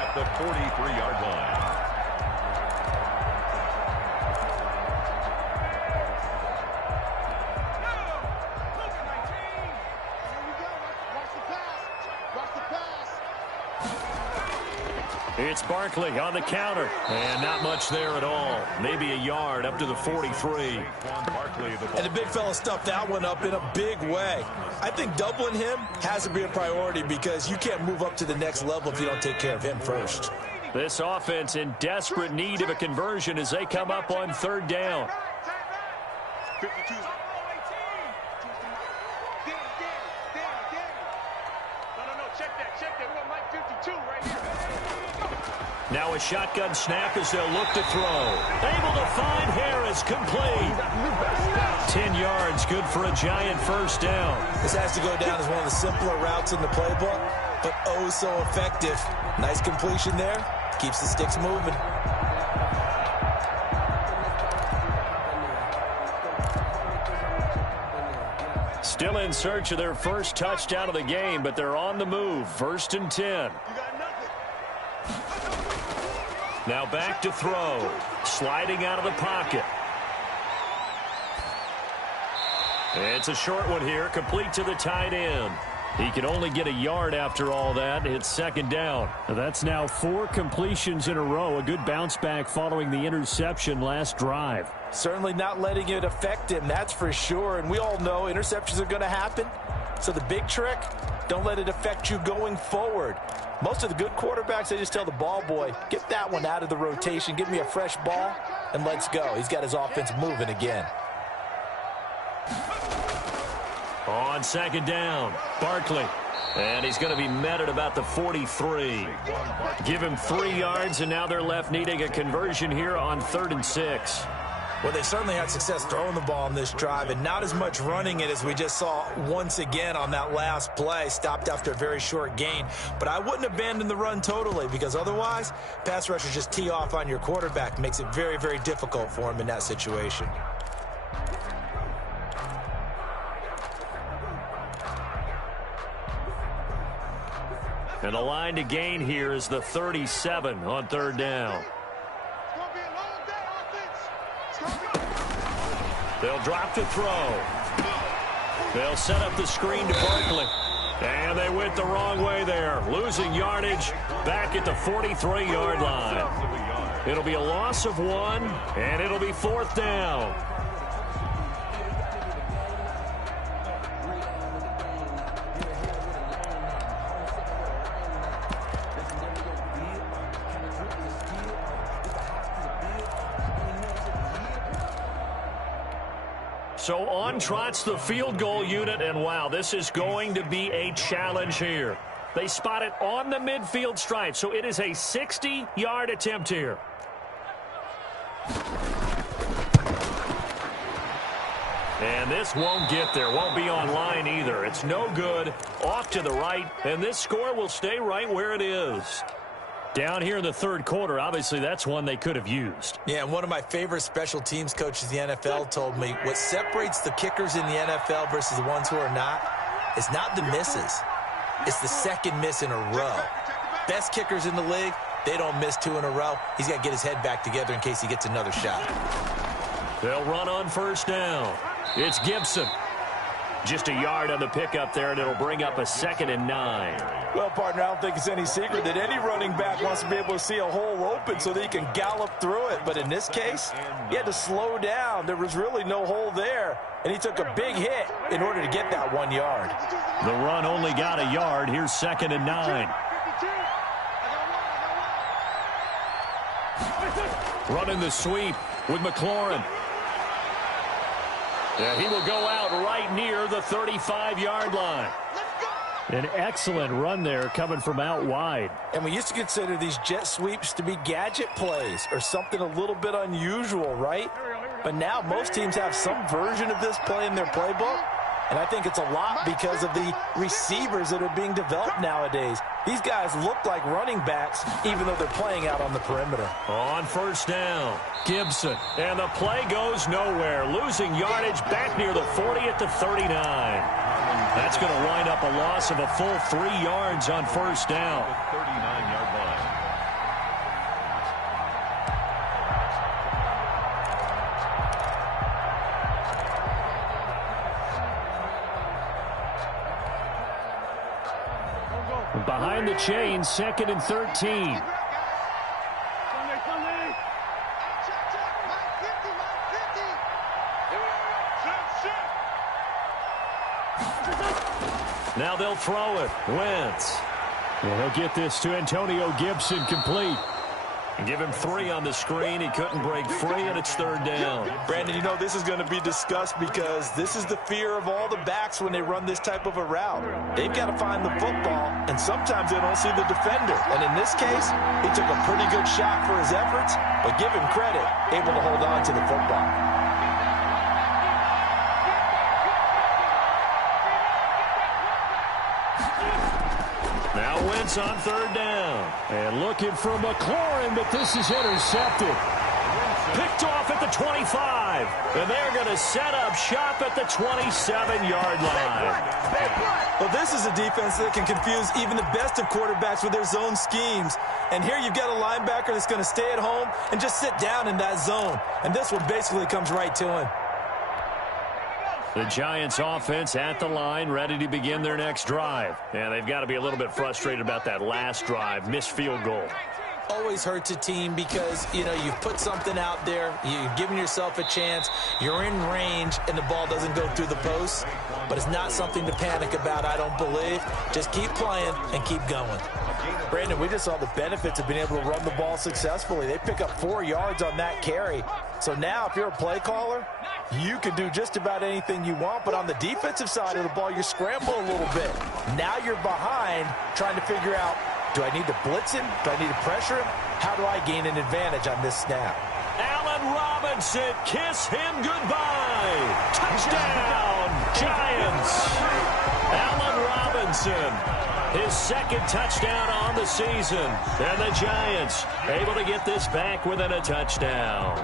at the 43-yard line. It's Barkley on the counter. And not much there at all. Maybe a yard up to the 43. And the big fella stuffed that one up in a big way. I think doubling him has to be a priority because you can't move up to the next level if you don't take care of him first. This offense in desperate need of a conversion as they come up on third down. 52. No, check Now a shotgun snap as they'll look to throw. Able to find Harris, complete. 10 yards, good for a Giant first down. This has to go down as one of the simpler routes in the playbook, but oh so effective. Nice completion there. Keeps the sticks moving. Still in search of their first touchdown of the game, but they're on the move. 1st and 10. Now back to throw. Sliding out of the pocket. It's a short one here, complete to the tight end. He can only get a yard after all that. It's 2nd down. That's now 4 completions in a row. A good bounce back following the interception last drive. Certainly not letting it affect him, that's for sure. And we all know interceptions are going to happen. So the big trick, don't let it affect you going forward. Most of the good quarterbacks, they just tell the ball boy, get that one out of the rotation, give me a fresh ball, and let's go. He's got his offense moving again. On 2nd down, Barkley. And he's going to be met at about the 43. Give him 3 yards, and now they're left needing a conversion here on 3rd and 6. Well, they certainly had success throwing the ball on this drive, and not as much running it as we just saw once again on that last play. Stopped after a very short gain. But I wouldn't abandon the run totally, because otherwise, pass rushers just tee off on your quarterback. Makes it very, very difficult for him in that situation. And the line to gain here is the 37 on 3rd down. They'll drop to throw. They'll set up the screen to Barkley. And they went the wrong way there. Losing yardage back at the 43-yard line. It'll be a loss of 1, and it'll be 4th down. So on trots the field goal unit, and wow, this is going to be a challenge here. They spot it on the midfield stripe, so it is a 60-yard attempt here. And this won't get there, won't be on line either. It's no good, off to the right, and this score will stay right where it is. Down here in the 3rd quarter, obviously that's one they could have used. Yeah, and one of my favorite special teams coaches in the NFL told me what separates the kickers in the NFL versus the ones who are not is not the misses. It's the 2nd miss in a row. Best kickers in the league, they don't miss 2 in a row. He's got to get his head back together in case he gets another shot. They'll run on 1st down. It's Gibson. Just a yard on the pickup there, and it'll bring up a 2nd and 9. Well, partner, I don't think it's any secret that any running back wants to be able to see a hole open so that he can gallop through it. But in this case, he had to slow down. There was really no hole there, and he took a big hit in order to get that 1 yard. The run only got a yard. Here's 2nd and 9. Running the sweep with McLaurin. Yeah, he will go out right near the 35-yard line. An excellent run there coming from out wide. And we used to consider these jet sweeps to be gadget plays or something a little bit unusual, right? But now most teams have some version of this play in their playbook. And I think it's a lot because of the receivers that are being developed nowadays. These guys look like running backs even though they're playing out on the perimeter. On 1st down, Gibson. And the play goes nowhere. Losing yardage back near the 40 at the 39. That's going to wind up a loss of a full 3 yards on 1st down. 39-yard line. Behind the chain, 2nd and 13. Now they'll throw it. Wentz. Well, he'll get this to Antonio Gibson complete. And give him 3 on the screen. He couldn't break free, and it's 3rd down. Brandon, you know this is going to be discussed because this is the fear of all the backs when they run this type of a route. They've got to find the football, and sometimes they don't see the defender. And in this case, he took a pretty good shot for his efforts, but give him credit, able to hold on to the football. Now Wentz on 3rd down. And looking for McLaurin, but this is intercepted. Picked off at the 25. And they're going to set up shop at the 27-yard line. Well, this is a defense that can confuse even the best of quarterbacks with their zone schemes. And here you've got a linebacker that's going to stay at home and just sit down in that zone. And this one basically comes right to him. The Giants offense at the line, ready to begin their next drive. And they've got to be a little bit frustrated about that last drive, missed field goal. Always hurts a team because, you know, you've put something out there, you've given yourself a chance, you're in range, and the ball doesn't go through the post. But it's not something to panic about, I don't believe. Just keep playing and keep going. Brandon, we just saw the benefits of being able to run the ball successfully. They pick up 4 yards on that carry. So now if you're a play caller, you can do just about anything you want, but on the defensive side of the ball, you scramble a little bit. Now you're behind trying to figure out, do I need to blitz him? Do I need to pressure him? How do I gain an advantage on this snap? Allen Robinson, kiss him goodbye. Touchdown, Giants. Allen Robinson, his 2nd touchdown on the season. And the Giants able to get this back within a touchdown.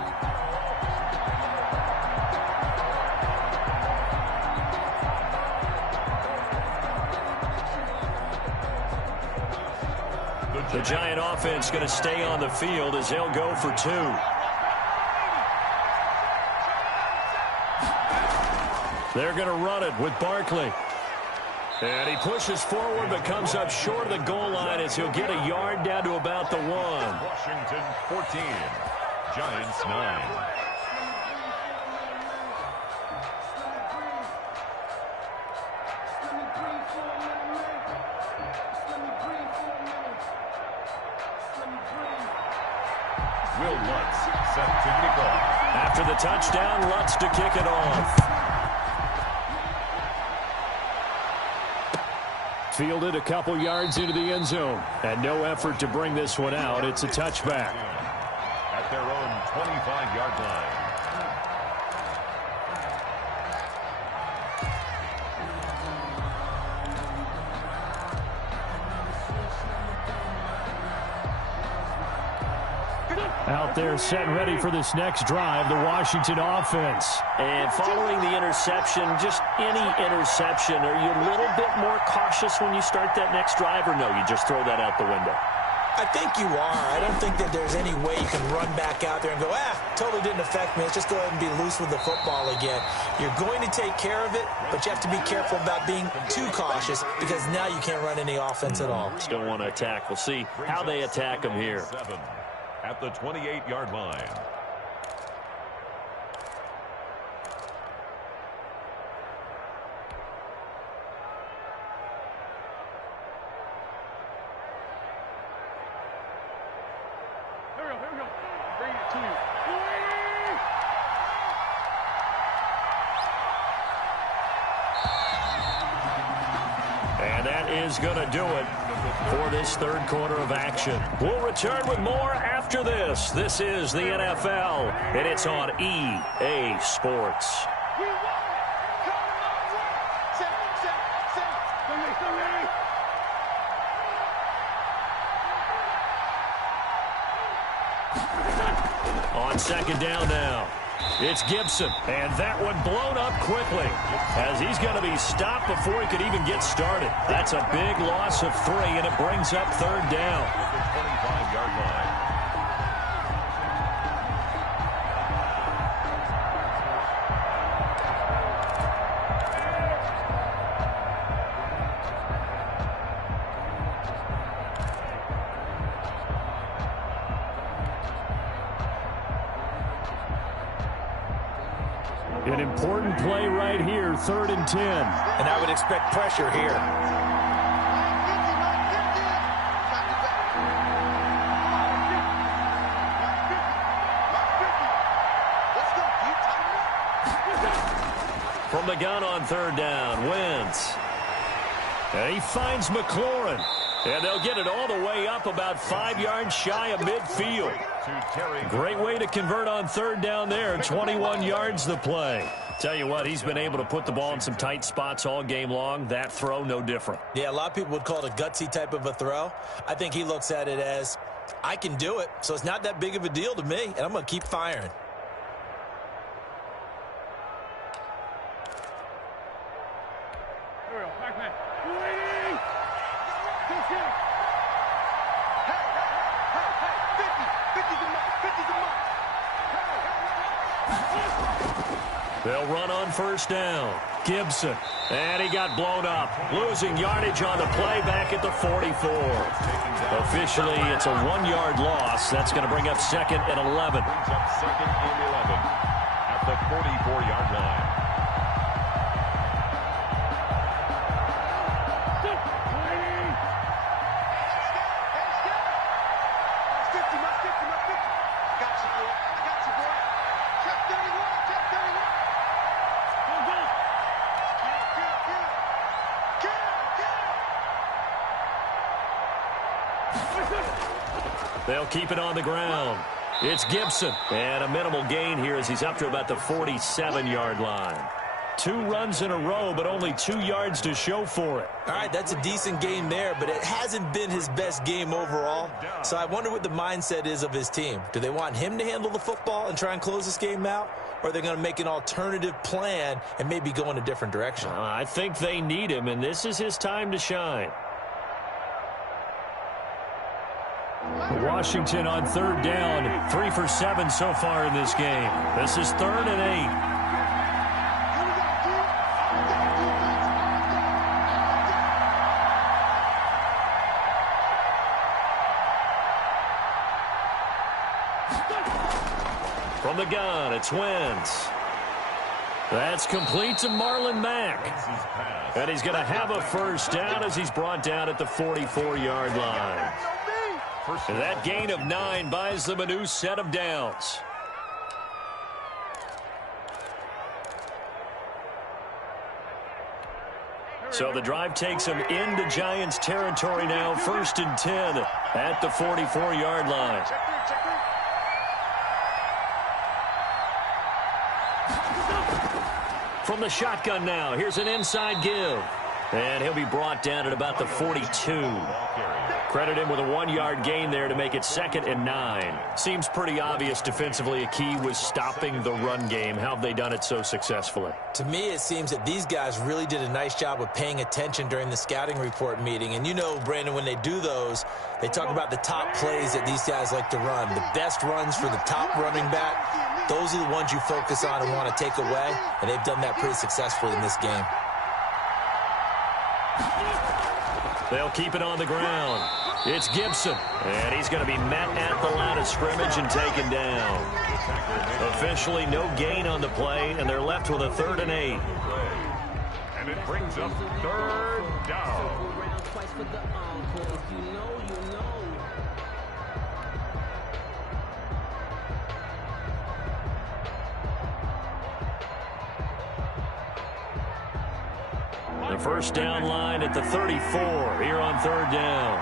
The Giant offense going to stay on the field as they'll go for 2. They're going to run it with Barkley. And he pushes forward but comes up short of the goal line as he'll get a yard down to about the 1. Washington 14, Giants 9. Will Lutz set to kick off. After the touchdown, Lutz to kick it off. Fielded a couple yards into the end zone. And no effort to bring this one out. It's a touchback. At their own 25-yard line. Out there set and ready for this next drive, the Washington offense. And following the interception, just any interception, are you a little bit more cautious when you start that next drive, or no, you just throw that out the window? I think you are. I don't think that there's any way you can run back out there and go, totally didn't affect me. Let's just go ahead and be loose with the football again. You're going to take care of it, but you have to be careful about being too cautious because now you can't run any offense at all. Still want to attack. We'll see how they attack them here. 7 at the 28-yard line. Here we go. Bring it to you. And that is going to do it for this 3rd quarter of action. We'll return with more after this. This is the NFL, and it's on EA Sports. We won. Come on, set. On 2nd down now. It's Gibson, and that one blown up quickly as he's going to be stopped before he could even get started. That's a big loss of 3, and it brings up 3rd down. At the 25-yard line. An important play right here, 3rd and 10. And I would expect pressure here. From the gun on third down, Wentz. And he finds McLaurin. And they'll get it all the way up about 5 yards shy of midfield. Great way to convert on third down there. 21 yards the play. Tell you what, he's been able to put the ball in some tight spots all game long. That throw, no different. Yeah, a lot of people would call it a gutsy type of a throw. I think he looks at it as, I can do it, so it's not that big of a deal to me, and I'm going to keep firing. They'll run on first down. Gibson. And he got blown up. Losing yardage on the play back at the 44. Officially, it's a 1-yard loss. That's going to bring up second and 11. Brings up second and 11 at the 44-yard line. They'll keep it on the ground. It's Gibson. And a minimal gain here as he's up to about the 47-yard line. 2 runs in a row, but only 2 yards to show for it. All right, that's a decent game there, but it hasn't been his best game overall. So I wonder what the mindset is of his team. Do they want him to handle the football and try and close this game out? Or are they going to make an alternative plan and maybe go in a different direction? I think they need him, and this is his time to shine. Washington on third down. 3 for 7 so far in this game. This is 3rd and 8. From the gun, it's Wentz. That's complete to Marlon Mack. And he's going to have a first down as he's brought down at the 44-yard line. And that gain of 9 buys them a new set of downs. So the drive takes them into Giants territory now. 1st and 10 at the 44-yard line. From the shotgun now, here's an inside give. And he'll be brought down at about the 42. Credit him with a 1-yard gain there to make it 2nd and 9. Seems pretty obvious defensively a key was stopping the run game. How have they done it so successfully? To me, it seems that these guys really did a nice job of paying attention during the scouting report meeting. And you know, Brandon, when they do those, they talk about the top plays that these guys like to run. The best runs for the top running back, those are the ones you focus on and want to take away. And they've done that pretty successfully in this game. They'll keep it on the ground. It's Gibson, and he's going to be met at the line of scrimmage and taken down. Officially no gain on the play, and they're left with a 3rd and 8. And it brings up 3rd down. The first down line at the 34 here on 3rd down.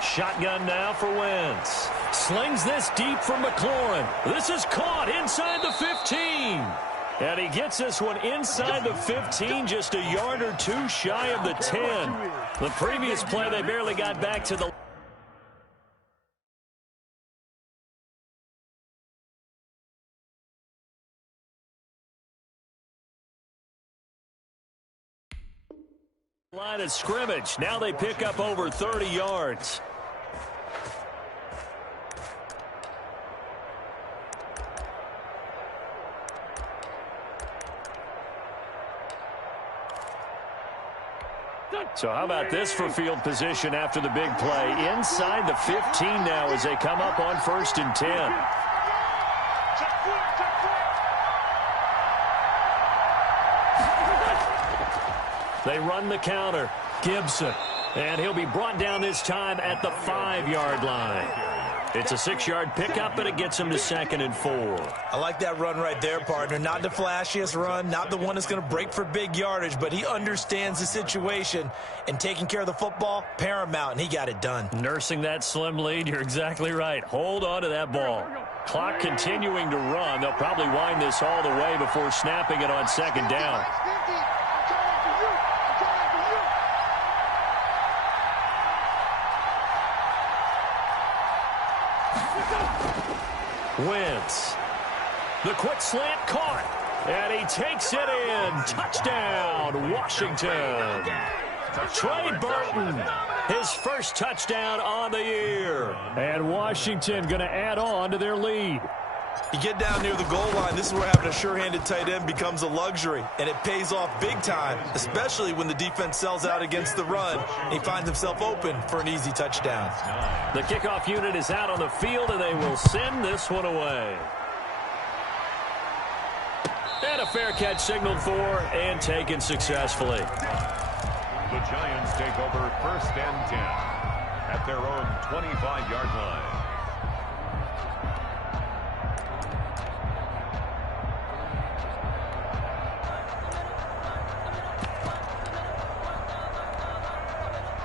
Shotgun now for Wentz. Slings this deep from McLaurin. This is caught inside the 15. And he gets this one inside the 15, just a yard or 2 shy of the 10. The previous play, they barely got back to the line of scrimmage. Now they pick up over 30 yards. So how about this for field position after the big play? Inside the 15 now as they come up on 1st and 10. They run the counter. Gibson. And he'll be brought down this time at the 5-yard line. It's a 6-yard pickup, and it gets him to 2nd and 4. I like that run right there, partner. Not the flashiest run, not the one that's going to break for big yardage, but he understands the situation, and taking care of the football, paramount, and he got it done. Nursing that slim lead, you're exactly right. Hold on to that ball. Clock continuing to run. They'll probably wind this all the way before snapping it on 2nd down. Wentz. The quick slant caught. And he takes it in. Touchdown, Washington. Trey Burton, his first touchdown on the year. And Washington going to add on to their lead. You get down near the goal line, this is where having a sure-handed tight end becomes a luxury, and it pays off big time, especially when the defense sells out against the run, and he finds himself open for an easy touchdown. The kickoff unit is out on the field, and they will send this one away. And a fair catch signaled for and taken successfully. The Giants take over 1st and 10 at their own 25-yard line.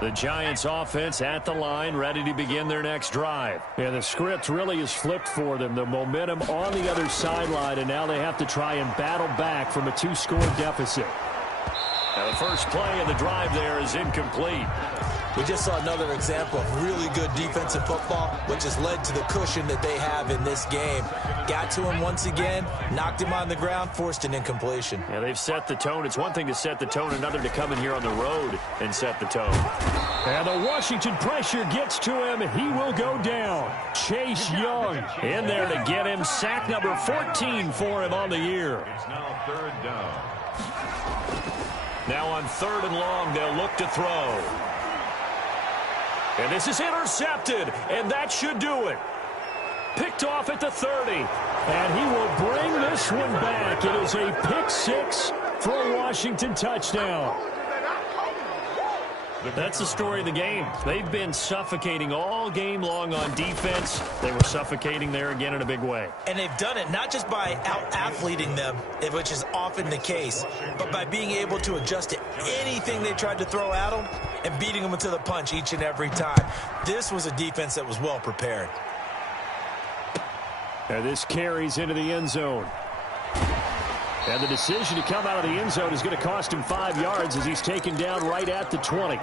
The Giants offense at the line, ready to begin their next drive. And the script really is flipped for them. The momentum on the other sideline, and now they have to try and battle back from a 2-score deficit. Now the first play of the drive there is incomplete. We just saw another example of really good defensive football, which has led to the cushion that they have in this game. Got to him once again, knocked him on the ground, forced an incompletion. Yeah, they've set the tone. It's one thing to set the tone, another to come in here on the road and set the tone. And the Washington pressure gets to him. He will go down. Chase Young in there to get him. Sack number 14 for him on the year. It's now 3rd down. Now on 3rd and long, they'll look to throw. And this is intercepted, and that should do it. Picked off at the 30, and he will bring this one back. It is a pick 6 for a Washington touchdown. That's the story of the game. They've been suffocating all game long on defense. They were suffocating there again in a big way. And they've done it not just by out-athleting them, which is often the case, but by being able to adjust to anything they tried to throw at them and beating them to the punch each and every time. This was a defense that was well prepared. And this carries into the end zone. And the decision to come out of the end zone is going to cost him 5 yards as he's taken down right at the 20.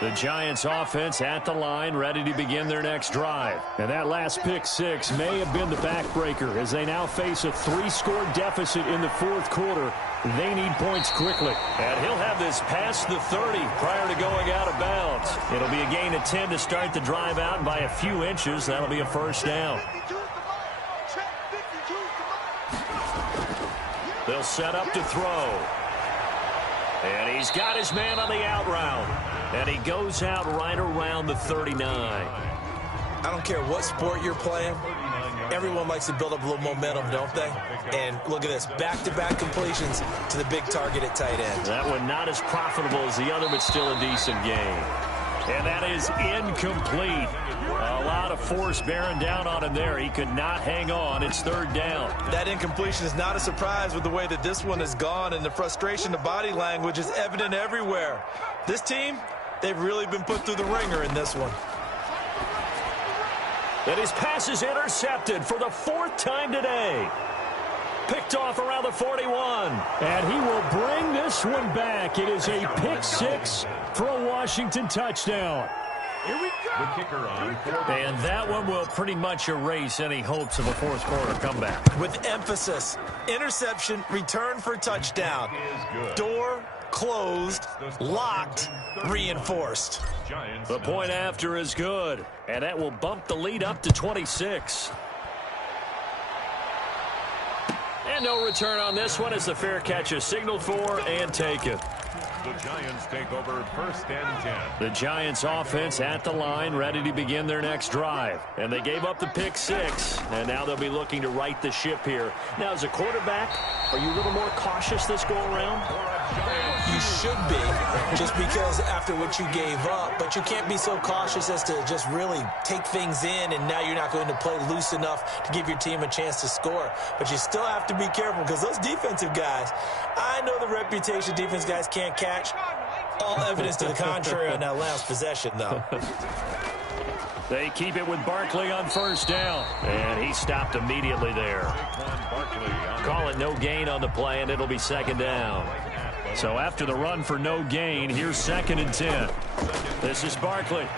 The Giants offense at the line, ready to begin their next drive. And that last pick 6 may have been the backbreaker as they now face a 3-score deficit in the 4th quarter. They need points quickly. And he'll have this past the 30 prior to going out of bounds. It'll be a gain of 10 to start the drive out, and by a few inches, that'll be a first down. They'll set up to throw. And he's got his man on the out route. And he goes out right around the 39. I don't care what sport you're playing. Everyone likes to build up a little momentum, don't they? And look at this, back-to-back completions to the big target at tight end. That one not as profitable as the other, but still a decent game. And that is incomplete. A lot of force bearing down on him there. He could not hang on. It's 3rd down. That incompletion is not a surprise with the way that this one has gone, and the frustration, the body language is evident everywhere. This team, they've really been put through the ringer in this one. And his pass is intercepted for the 4th time today. Picked off around the 41. And he will bring this one back. It is a pick 6 for a Washington touchdown. Here we go. The kicker on 4th. And that one will pretty much erase any hopes of a 4th quarter comeback. With emphasis, interception, return for touchdown. Door closed, locked, reinforced. The point after is good, and that will bump the lead up to 26. And no return on this one as the fair catch is signaled for and taken. The Giants take over 1st and 10. The Giants offense at the line, ready to begin their next drive. And they gave up the pick 6, and now they'll be looking to right the ship here. Now, as a quarterback, are you a little more cautious this go around? You should be, just because after what you gave up, but you can't be so cautious as to just really take things in, and now you're not going to play loose enough to give your team a chance to score. But you still have to be careful, because those defensive guys, I know the reputation defense guys can't catch. All evidence to the contrary on that last possession, though. They keep it with Barkley on first down, and he stopped immediately there. Call it no gain on the play, and it'll be second down. So after the run for no gain, here's 2nd and 10. This is Barkley.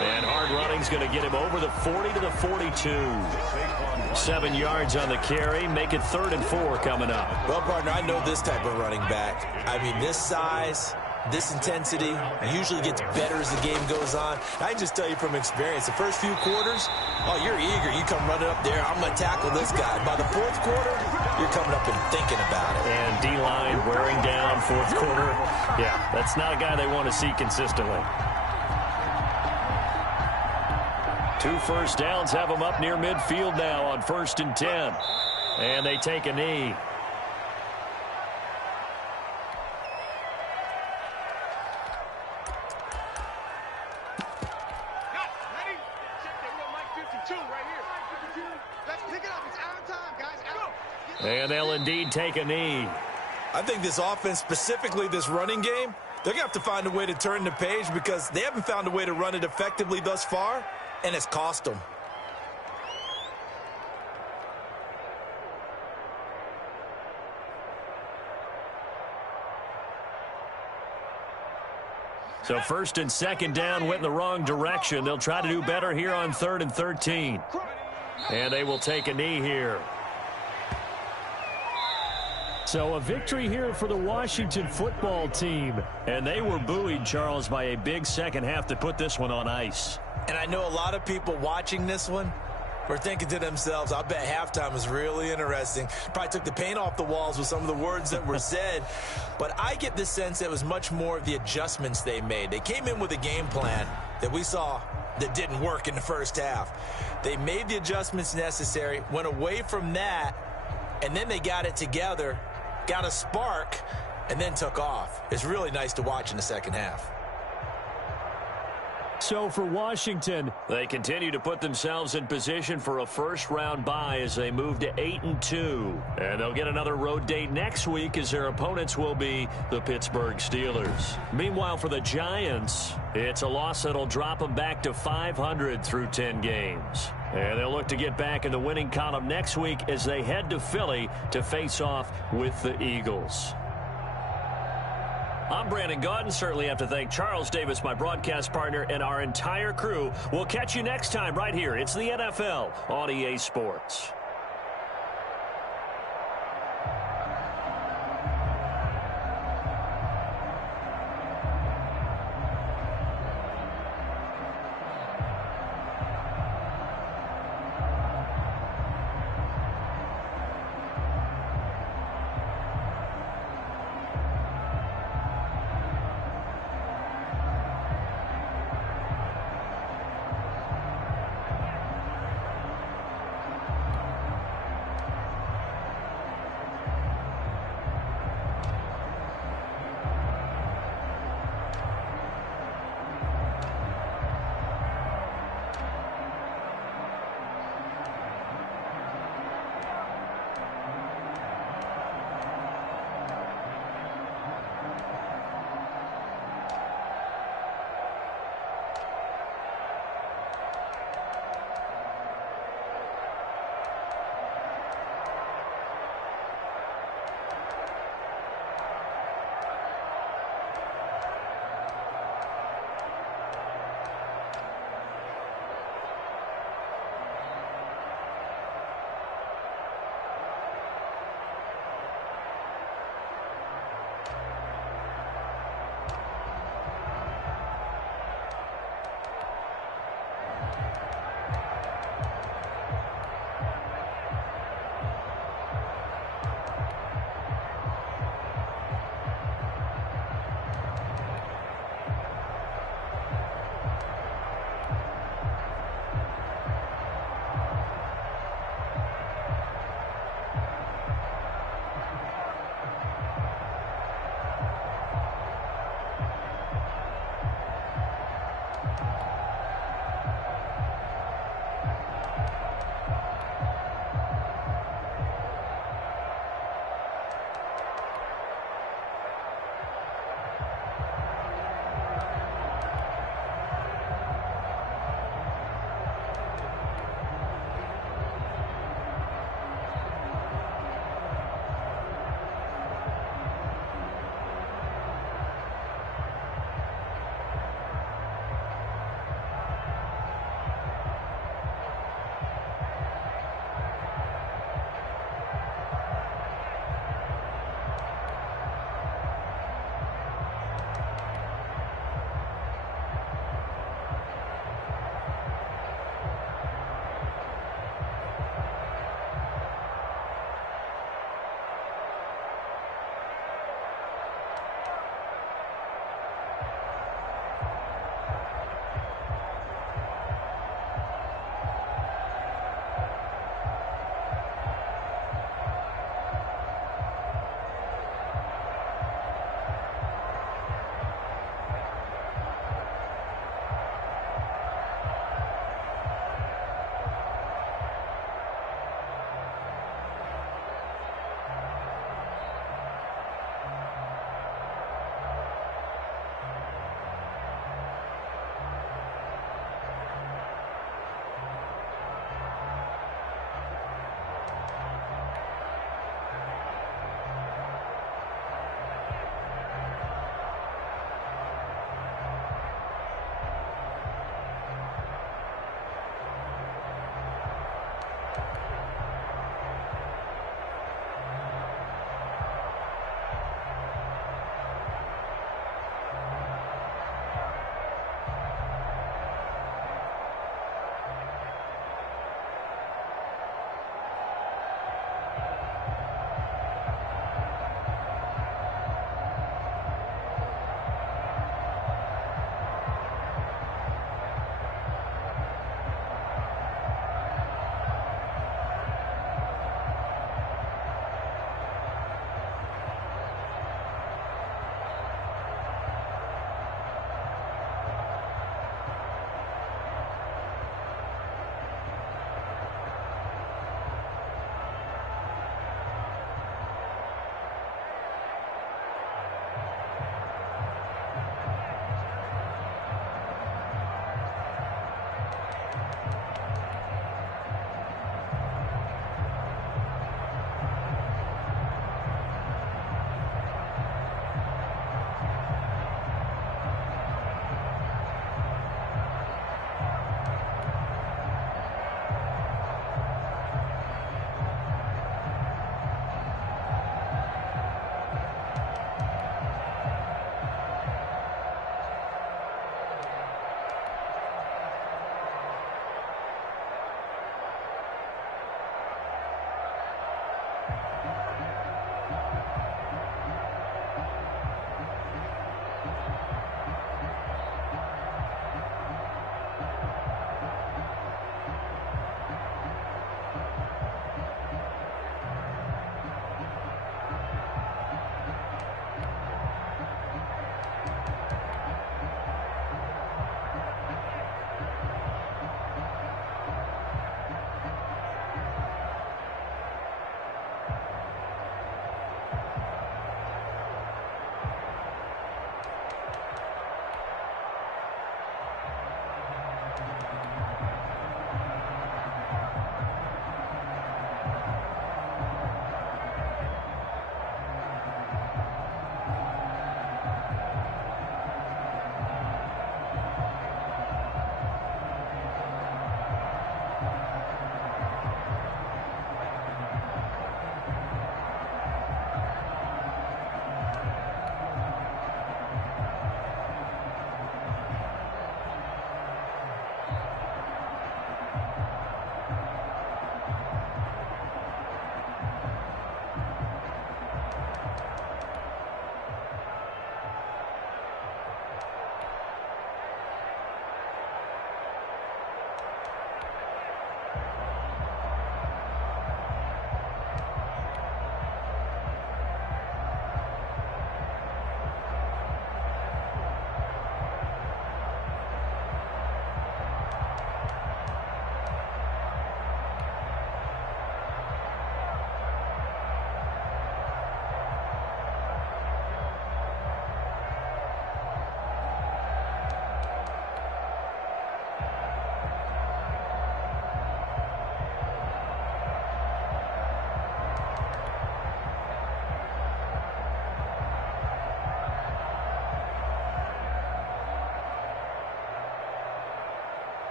And hard running's going to get him over the 40 to the 42. 7 yards on the carry. Make it 3rd and 4 coming up. Well, partner, I know this type of running back. I mean, this size, this intensity usually gets better as the game goes on. I can just tell you from experience, the first few quarters, oh, you're eager. You come running up there, I'm going to tackle this guy. By the 4th quarter, you're coming up and thinking about it. And D-line wearing down 4th quarter. Yeah, that's not a guy they want to see consistently. 2 first downs have them up near midfield now on 1st and 10. And they take a knee. And they'll indeed take a knee. I think this offense, specifically this running game, they're going to have to find a way to turn the page, because they haven't found a way to run it effectively thus far, and it's cost them. So 1st and 2nd down went in the wrong direction. They'll try to do better here on 3rd and 13. And they will take a knee here. So a victory here for the Washington football team. And they were buoyed, Charles, by a big second half to put this one on ice. And I know a lot of people watching this one were thinking to themselves, I bet halftime was really interesting. Probably took the paint off the walls with some of the words that were said. But I get the sense that it was much more of the adjustments they made. They came in with a game plan that we saw that didn't work in the first half. They made the adjustments necessary, went away from that, and then they got it together, got a spark, and then took off. It's really nice to watch in the second half. So for Washington, they continue to put themselves in position for a first-round bye as they move to 8-2. And they'll get another road date next week as their opponents will be the Pittsburgh Steelers. Meanwhile, for the Giants, it's a loss that'll drop them back to 500 through 10 games. And they'll look to get back in the winning column next week as they head to Philly to face off with the Eagles. I'm Brandon Gaudin. Certainly have to thank Charles Davis, my broadcast partner, and our entire crew. We'll catch you next time right here. It's the NFL on EA Sports.